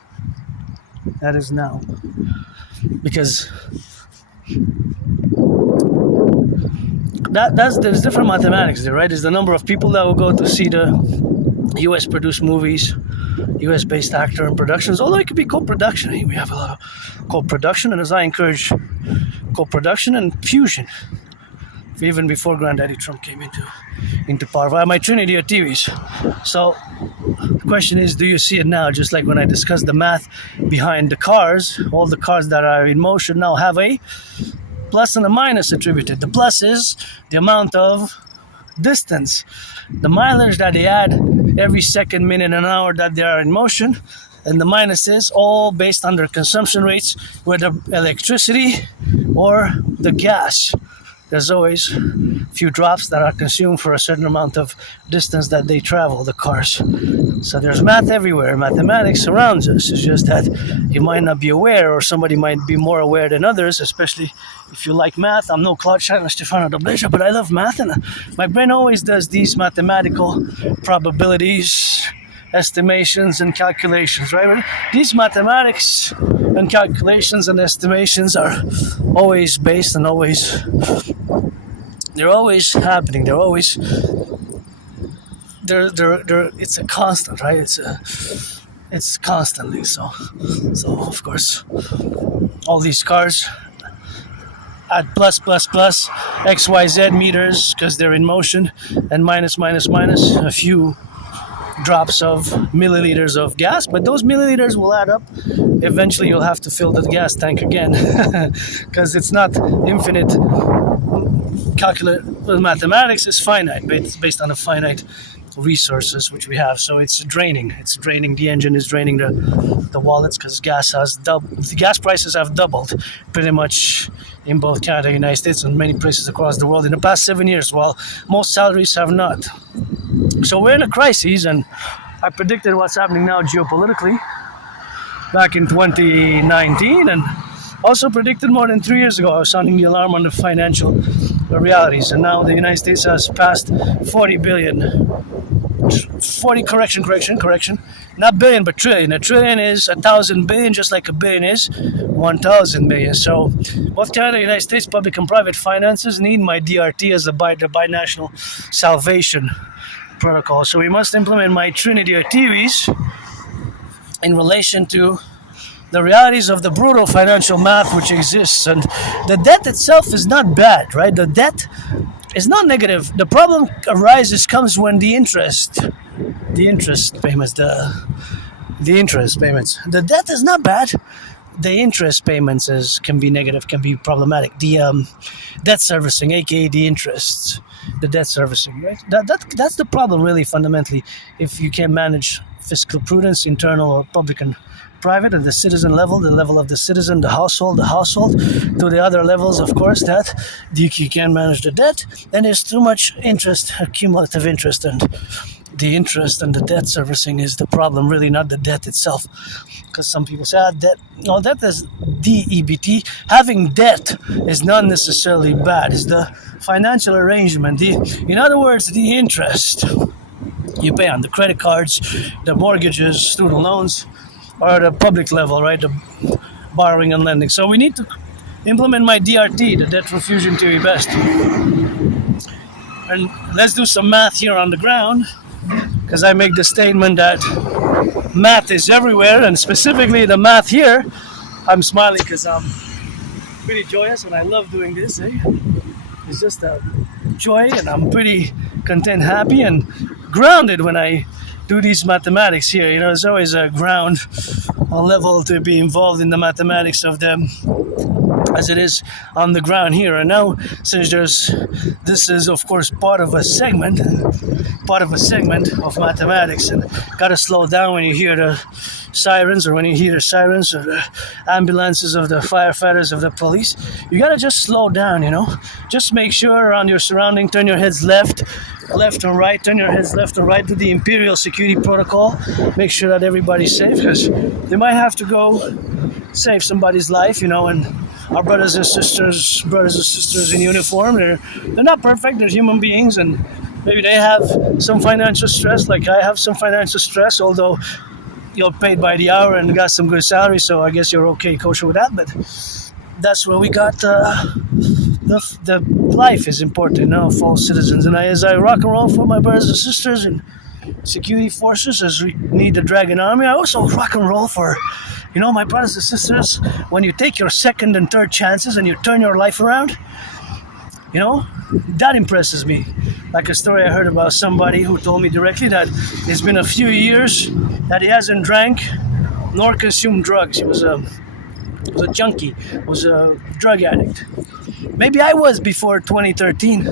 there's different mathematics there, right? There's the number of people that will go to see the U.S. produced movies, U.S. based actor and productions. Although it could be co-production. We have a lot of co-production, and as I encourage co-production and fusion, even before Granddaddy Trump came into power. I have my Trinity of TVs. So the question is, do you see it now? Just like when I discussed the math behind the cars, all the cars that are in motion now have a plus and a minus attributed. The plus is the amount of distance, the mileage that they add every second, minute, and hour that they are in motion. And the minus is all based on their consumption rates, whether electricity or the gas. There's always a few drops that are consumed for a certain amount of distance that they travel, the cars. So there's math everywhere. Mathematics surrounds us. It's just that you might not be aware, or somebody might be more aware than others, especially if you like math. I'm no Claude Shine Stefano Dobleja, but I love math, and my brain always does these mathematical probabilities, estimations, and calculations, right? These mathematics and calculations and estimations are always based and they're always happening. They're always it's a constant, right? It's constantly so of course all these cars at plus XYZ meters because they're in motion, and minus a few drops of milliliters of gas, but those milliliters will add up. Eventually you'll have to fill the gas tank again because it's not infinite. Mathematics is finite, based on a finite resources which we have, so it's draining the engine, is draining the wallets, because the gas prices have doubled pretty much in both Canada and the United States and many places across the world in the past 7 years, while most salaries have not. So we're in a crisis, and I predicted what's happening now geopolitically back in 2019, and also predicted more than 3 years ago. I was sounding the alarm on the financial realities, and now the United States has passed 40 billion. 40 correction, not billion but trillion. A trillion is 1,000 billion, just like a billion is 1,000 billion. So both Canada and the United States public and private finances need my DRT as the binational salvation protocol. So we must implement my Trinity of TVs in relation to the realities of the brutal financial math which exists. And the debt itself is not bad, right? The debt is not negative. The problem comes when the interest payments. The debt is not bad. The interest payments can be negative, can be problematic. The debt servicing, aka the interests, the debt servicing, right? That's the problem, really, fundamentally. If you can't manage fiscal prudence, internal or public and private, at the citizen level, the level of the citizen, the household, to the other levels, of course, that you can't manage the debt, and there's too much interest, cumulative interest, and the interest and the debt servicing is the problem, really, not the debt itself. Because some people say, debt is DEBT. Having debt is not necessarily bad. It's the financial arrangement. In other words, the interest you pay on the credit cards, the mortgages, student loans, or at the public level, right? The borrowing and lending. So we need to implement my DRT, the debt refusion theory best. And let's do some math here on the ground, because I make the statement that math is everywhere, and specifically the math here. I'm smiling because I'm pretty joyous and I love doing this. It's just a joy, and I'm pretty content, happy, and grounded when I do these mathematics here. You know, there's always a ground, a level to be involved in the mathematics of them as it is on the ground here. And now, since this is of course part of a segment of mathematics, and gotta slow down when you hear the sirens, or when you hear the sirens of the ambulances, of the firefighters, of the police. You gotta just slow down, just make sure around your surrounding, turn your heads left and right, turn your heads left and right, do the imperial security protocol, make sure that everybody's safe, because they might have to go save somebody's life, and our brothers and sisters in uniform, they're not perfect, they're human beings, and maybe they have some financial stress, like I have some financial stress, although you're paid by the hour and got some good salary, so I guess you're okay, kosher with that. But that's where we got the life is important, of all citizens. And as I rock and roll for my brothers and sisters and security forces, as we need the Dragon Army, I also rock and roll for, my brothers and sisters. When you take your second and third chances and you turn your life around, that impresses me. Like a story I heard about somebody who told me directly that it's been a few years that he hasn't drank nor consumed drugs. He was a junkie, was a drug addict. Maybe I was before 2013,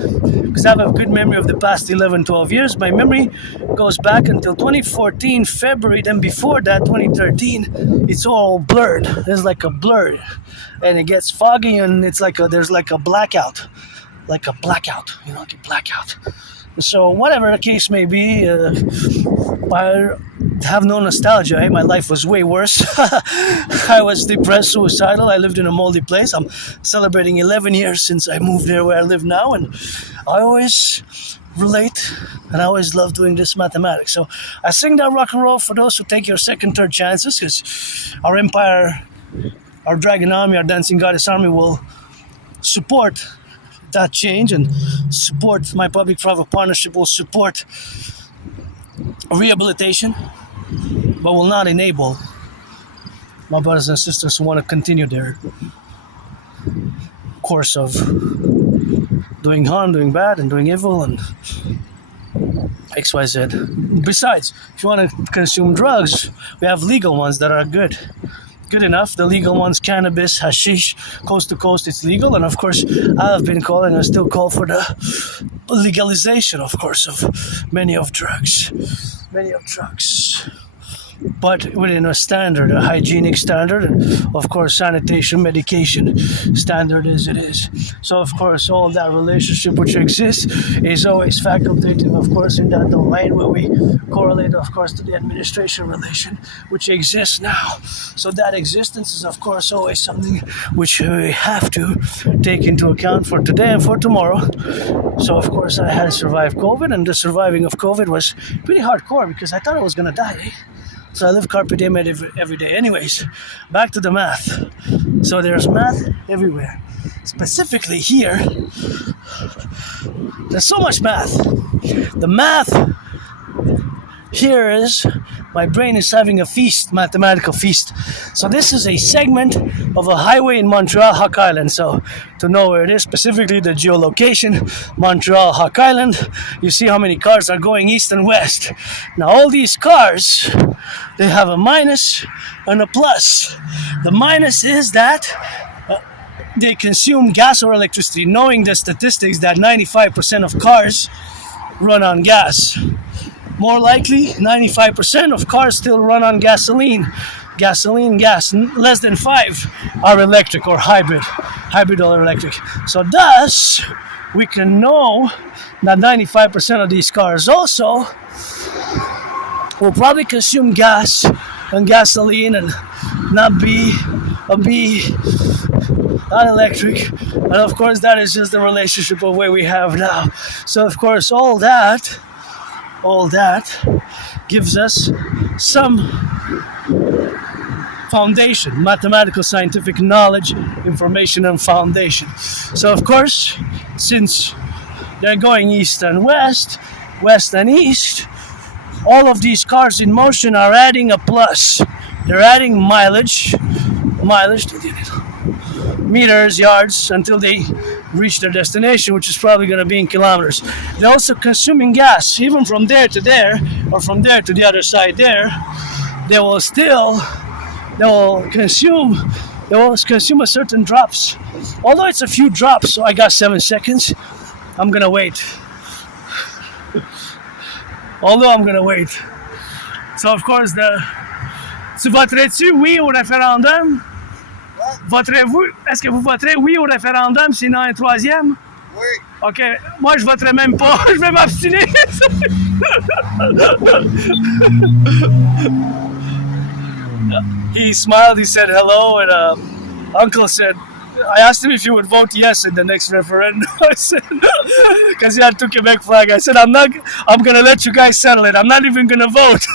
because I have a good memory of the past 11, 12 years. My memory goes back until 2014, February. Then before that, 2013, it's all blurred. There's like a blur, and it gets foggy, and it's there's like a blackout. Like a blackout. So whatever the case may be, I have no nostalgia. My life was way worse. I was depressed, suicidal. I lived in a moldy place. I'm celebrating 11 years since I moved here where I live now, and I always relate, and I always love doing this mathematics. So I sing that rock and roll for those who take your second, third chances, because our empire, our Dragon Army, our Dancing Goddess Army will support that change and support my public-private partnership, will support rehabilitation, but will not enable my brothers and sisters who want to continue their course of doing harm, doing bad, and doing evil, and XYZ. Besides, if you want to consume drugs, we have legal ones that are good enough. The legal ones, cannabis, hashish, coast to coast, it's legal. And of course, I've been calling and still call for the legalization, of course, of many of drugs. But within a standard, a hygienic standard, and of course sanitation, medication standard as it is. So of course all that relationship which exists is always facultative, of course, in that domain where we correlate, of course, to the administration relation which exists now. So that existence is of course always something which we have to take into account for today and for tomorrow. So of course I had survived COVID, and the surviving of COVID was pretty hardcore because I thought I was gonna die. So I live carpe diem every day. Anyways, back to the math. So there's math everywhere. Specifically here, there's so much math. The math here is, my brain is having a feast, mathematical feast. So this is a segment of a highway in Montreal, Hawk Island. So to know where it is, specifically the geolocation, Montreal, Hawk Island, you see how many cars are going east and west. Now all these cars, they have a minus and a plus. The minus is that they consume gas or electricity, knowing the statistics that 95% of cars run on gas. More likely, 95% of cars still run on gasoline. Gas. Less than 5 are electric or hybrid or electric. So thus, we can know that 95% of these cars also will probably consume gas and gasoline and not be not electric. And of course, that is just the relationship of where we have now. So of course, all that gives us some foundation, mathematical, scientific knowledge, information, and foundation. So of course, since they're going east and west and east, all of these cars in motion are adding a plus. They're adding mileage, meters, yards, until they reach their destination, which is probably going to be in kilometers. They're also consuming gas, even from there to there, or from there to the other side there. They will consume a certain drops. Although it's a few drops, so I got 7 seconds. I'm gonna wait. So of course, tu voterais-tu oui au référendum? Voterez-vous? Est-ce que vous voterez oui au référendum, sinon un troisième? Oui. Ok, moi je voterai même pas, je vais m'abstiner. He smiled, he said hello, and uncle said, I asked him if he would vote yes in the next referendum. I said, because he had two Quebec flag. I said, I'm gonna let you guys settle it. I'm not even gonna vote.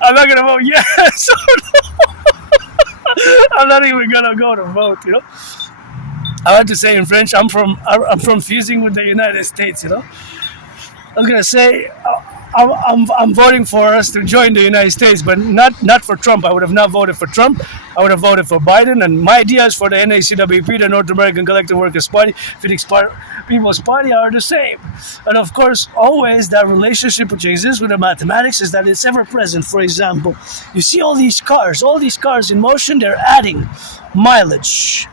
I'm not gonna vote yes. I'm not even gonna go to vote, I want to say in French, I'm from fusing with the United States. I was gonna say I'm voting for us to join the United States, but not for Trump. I would have not voted for Trump. I would have voted for Biden. And my ideas for the NACWP, the North American Collective Workers Party, Phoenix People's Party, are the same. And of course, always that relationship which exists with the mathematics is that it's ever present. For example, you see all these cars in motion. They're adding mileage,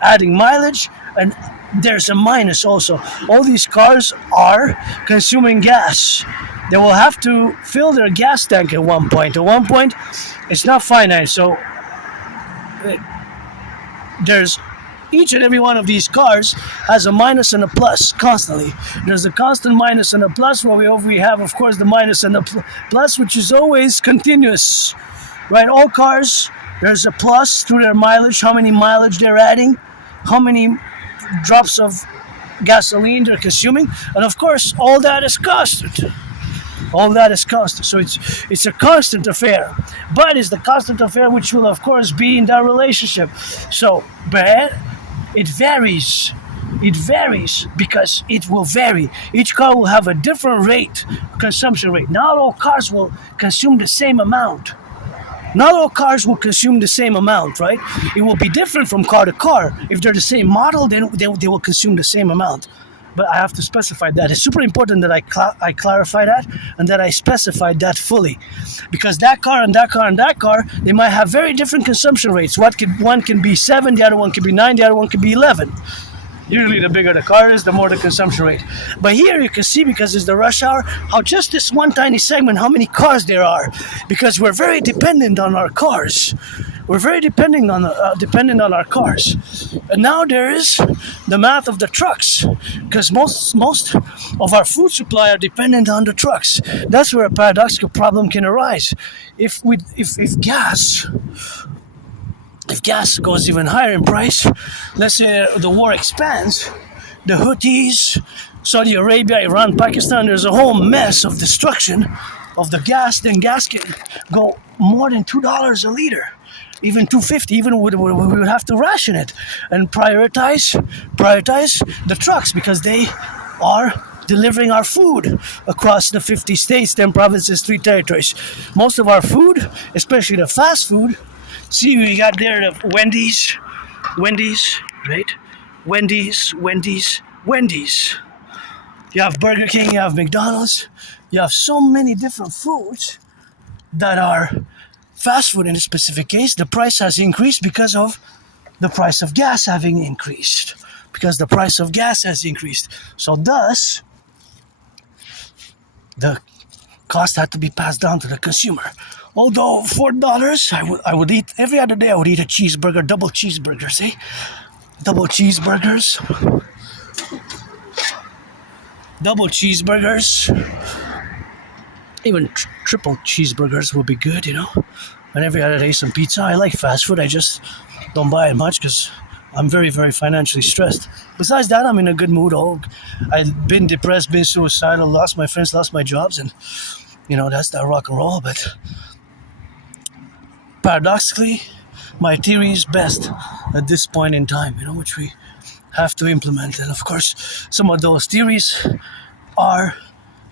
and there's a minus also. All these cars are consuming gas. They will have to fill their gas tank at one point. At one point, it's not finite. So there's each and every one of these cars has a minus and a plus constantly. There's a constant minus and a plus, where we have, of course, the minus and the plus, which is always continuous, right? All cars, there's a plus to their mileage, how many mileage they're adding, how many drops of gasoline they're consuming, and of course, all that is constant. So it's a constant affair, but it's the constant affair which will of course be in that relationship. So, but it varies. It varies because it will vary. Each car will have a different consumption rate. Not all cars will consume the same amount. Not all cars will consume the same amount, right? It will be different from car to car. If they're the same model, then they will consume the same amount. But I have to specify that. It's super important that I clarify that and that I specify that fully. Because that car and that car and that car, they might have very different consumption rates. One can be 7, the other one can be 9, the other one can be 11. Usually the bigger the car is, the more the consumption rate. But here you can see, because it's the rush hour, how just this one tiny segment, how many cars there are. Because we're very dependent on our cars. We're very dependent on our cars. And now there is the math of the trucks. Because most of our food supply are dependent on the trucks. That's where a paradoxical problem can arise. If gas goes even higher in price, let's say the war expands, the Houthis, Saudi Arabia, Iran, Pakistan, there's a whole mess of destruction of the gas, then gas can go more than $2 a liter, even $2.50, even we would have to ration it and prioritize the trucks, because they are delivering our food across the 50 states, 10 provinces, 3 territories. Most of our food, especially the fast food, see, we got there the Wendy's, right? Wendy's. You have Burger King, you have McDonald's. You have so many different foods that are fast food in a specific case. The price has increased because of the price of gas having increased. So thus, the cost had to be passed down to the consumer. Although $4, I would eat every other day. I would eat a cheeseburger, double cheeseburgers, double cheeseburgers. Even triple cheeseburgers will be good, And every other day some pizza. I like fast food. I just don't buy it much because I'm very, very financially stressed. Besides that, I'm in a good mood. I've been depressed, been suicidal, lost my friends, lost my jobs, and that's that rock and roll. But paradoxically, my theory is best at this point in time, which we have to implement. And of course, some of those theories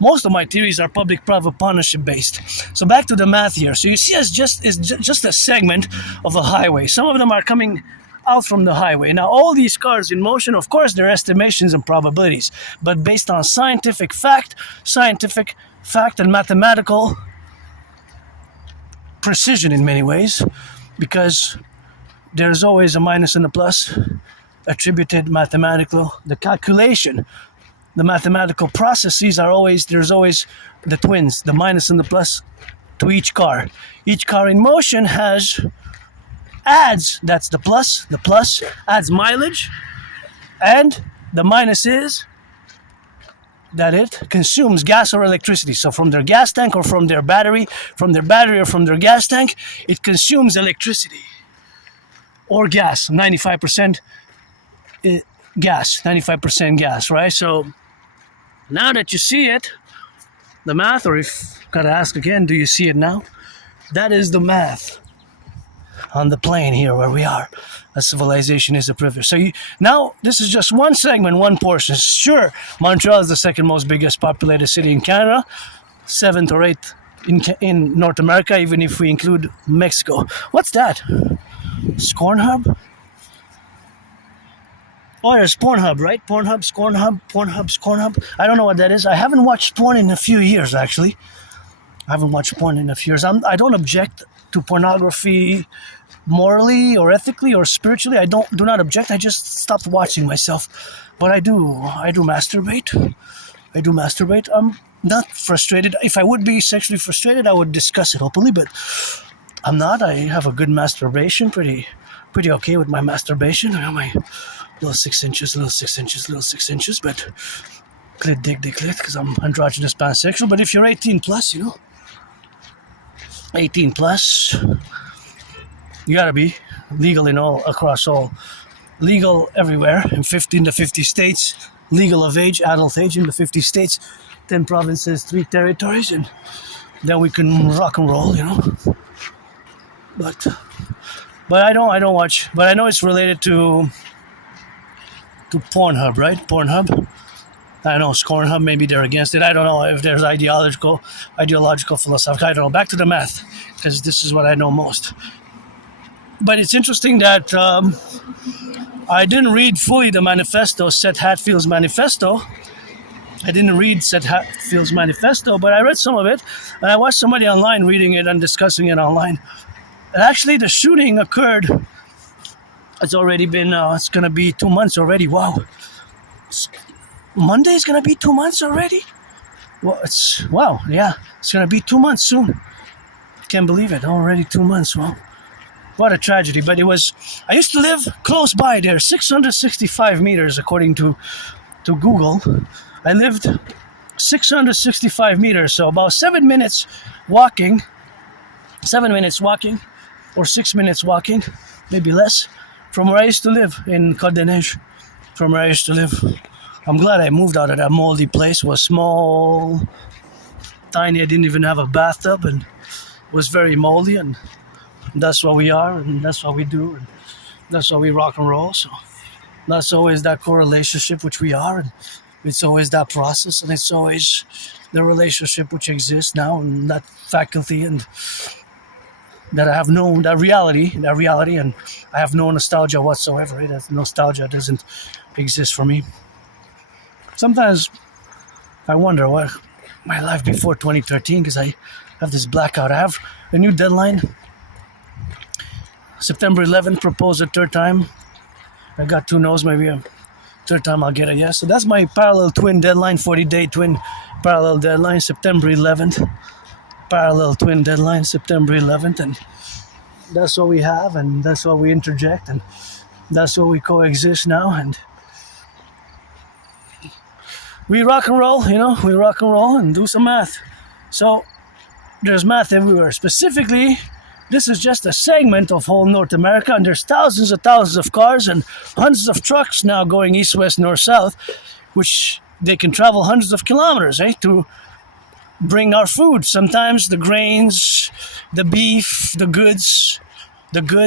most of my theories are public-private partnership based. So back to the math here. So you see, it's just a segment of a highway. Some of them are coming out from the highway. Now, all these cars in motion, of course, they're estimations and probabilities, but based on scientific fact and mathematical precision in many ways, because there's always a minus and a plus attributed mathematical. The calculation, the mathematical processes there's always the twins, the minus and the plus to each car. Each car in motion adds, that's the plus adds mileage, and the minus is that it consumes gas or electricity. So from their gas tank or from their battery or from their gas tank, it consumes electricity or gas, 95% gas, right? So now that you see it, the math, or if gotta ask again, do you see it now? That is the math. on the plane here where we are. A civilization is a privilege. So now this is just one segment, one portion. Sure, Montreal is the second most biggest populated city in Canada, seventh or eighth in North America, even if we include Mexico. What's that? Scornhub? Oh, there's Pornhub, right? Pornhub, Scornhub. I don't know what that is. I haven't watched porn in a few years, actually. I haven't watched porn in a few years. I don't object to pornography morally or ethically or spiritually. Do not object. I just stopped watching myself. But I do masturbate. I'm not frustrated. If I would be sexually frustrated, I would discuss it openly, but I'm not. I have a good masturbation. Pretty okay with my masturbation. I have my little 6 inches, but clit, dig, because I'm androgynous pansexual. But if you're 18 plus, 18 plus, you gotta be legal legal everywhere in 15 to 50 states, legal of age, adult age in the 50 states, 10 provinces, 3 territories, and then we can rock and roll, But I don't watch. But I know it's related to Pornhub, right? Pornhub. I know Scornhub. Maybe they're against it. I don't know if there's ideological, philosophical. I don't know. Back to the math, because this is what I know most. But it's interesting that I didn't read fully the manifesto, Seth Hatfield's manifesto. I didn't read Seth Hatfield's manifesto, but I read some of it, and I watched somebody online reading it and discussing it online. And actually, the shooting occurred. It's already been, it's going to be 2 months already. Wow. Monday's going to be 2 months already? Well, it's going to be 2 months soon. Can't believe it. Already 2 months. Wow. What a tragedy. But I used to live close by there, 665 meters, according to Google. I lived 665 meters, so about 7 minutes walking, or 6 minutes walking, maybe less, from where I used to live in Côte des Neiges. From where I used to live. I'm glad I moved out of that moldy place. It was small, tiny. I didn't even have a bathtub, and it was very moldy, and that's what we are, and that's what we do, and that's why we rock and roll. So that's always that correlationship which we are, and it's always that process, and it's always the relationship which exists now, and that faculty, and that I have known, that reality, and I have no nostalgia whatsoever. Right? That nostalgia doesn't exist for me. Sometimes I wonder what my life before 2013, because I have this blackout. I have a new deadline. September 11th, propose a third time. I got 2 no's, maybe a third time I'll get a yes. So that's my parallel twin deadline, 40-day twin parallel deadline, September 11th. Parallel twin deadline, September 11th, and that's what we have, and that's what we interject, and that's what we coexist now, and we rock and roll, we rock and roll and do some math. So there's math everywhere. Specifically, this is just a segment of whole North America, and there's thousands of cars and hundreds of trucks now going east, west, north, south, which they can travel hundreds of kilometers, to bring our food. Sometimes the grains, the beef, the goods.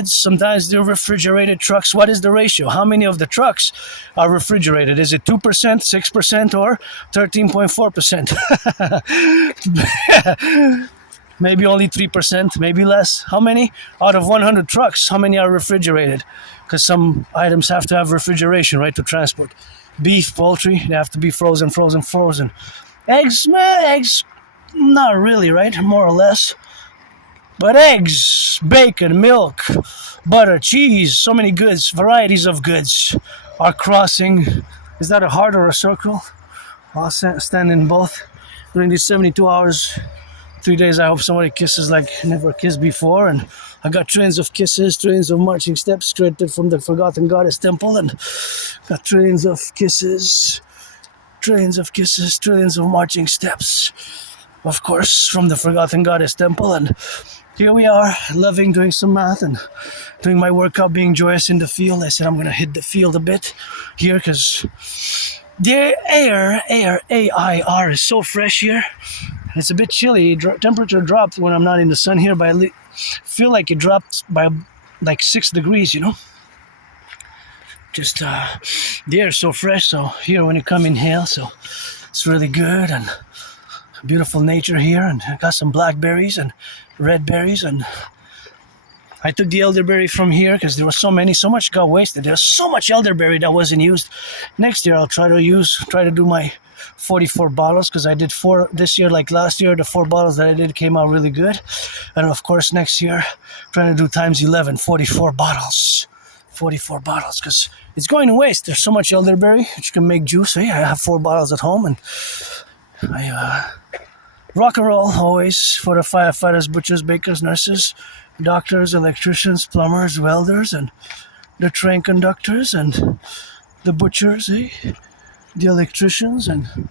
Sometimes they're refrigerated trucks. What is the ratio? How many of the trucks are refrigerated? Is it 2%, 6%, or 13.4%? Maybe only 3%, maybe less. How many? Out of 100 trucks, how many are refrigerated? Because some items have to have refrigeration, right, to transport. Beef, poultry, they have to be frozen. Eggs, not really, right? More or less. But eggs, bacon, milk, butter, cheese, so many goods, varieties of goods are crossing. Is that a heart or a circle? I'll stand in both. During these 72 hours, 3 days, I hope somebody kisses like never kissed before. And I got trains of kisses, trains of marching steps straight from the Forgotten Goddess Temple. And got trains of kisses, trains of marching steps. Of course, from the Forgotten Goddess Temple. And here we are, loving doing some math and doing my workout, being joyous in the field. I said I'm going to hit the field a bit here because the air, AIR, is so fresh here. It's a bit chilly. Temperature dropped when I'm not in the sun here, but I feel like it dropped by like 6 degrees, just the air is so fresh. So here when you come inhale, so it's really good, and beautiful nature here, and I got some blackberries and red berries, and I took the elderberry from here because there was so much got wasted. There's so much elderberry that wasn't used. Next year I'll try to do my 44 bottles, because I did 4 this year. Like last year, the 4 bottles that I did came out really good. And of course next year trying to do times 11, 44 bottles, because it's going to waste. There's so much elderberry that you can make juice. I have 4 bottles at home, and I rock and roll always for the firefighters, butchers, bakers, nurses, doctors, electricians, plumbers, welders, and the train conductors, and the butchers, the electricians, and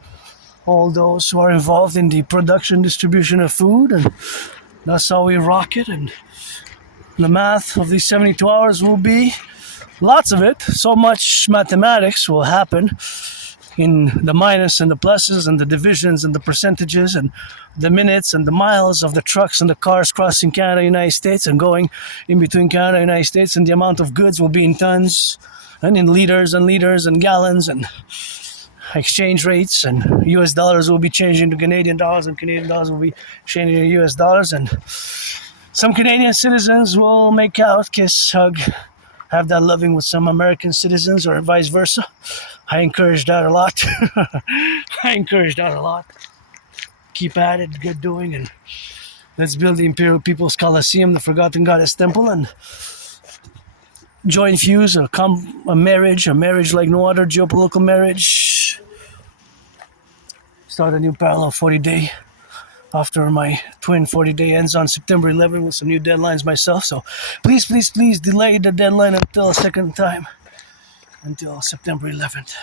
all those who are involved in the production, distribution of food. And that's how we rock it. And the math of these 72 hours will be lots of it. So much mathematics will happen in the minus and the pluses and the divisions and the percentages and the minutes and the miles of the trucks and the cars crossing Canada, United States, and going in between Canada and United States, and the amount of goods will be in tons and in liters and gallons, and exchange rates, and US dollars will be changing to Canadian dollars, and Canadian dollars will be changing to US dollars, and some Canadian citizens will make out, kiss, hug, have that loving with some American citizens, or vice versa. I encourage that a lot. Keep at it, get doing, and let's build the Imperial People's Coliseum, the Forgotten Goddess Temple, and join fuse a marriage like no other geopolitical marriage. Start a new parallel 40-day after my twin 40-day ends on September 11 with some new deadlines myself. So please delay the deadline until a second time, until September 11th.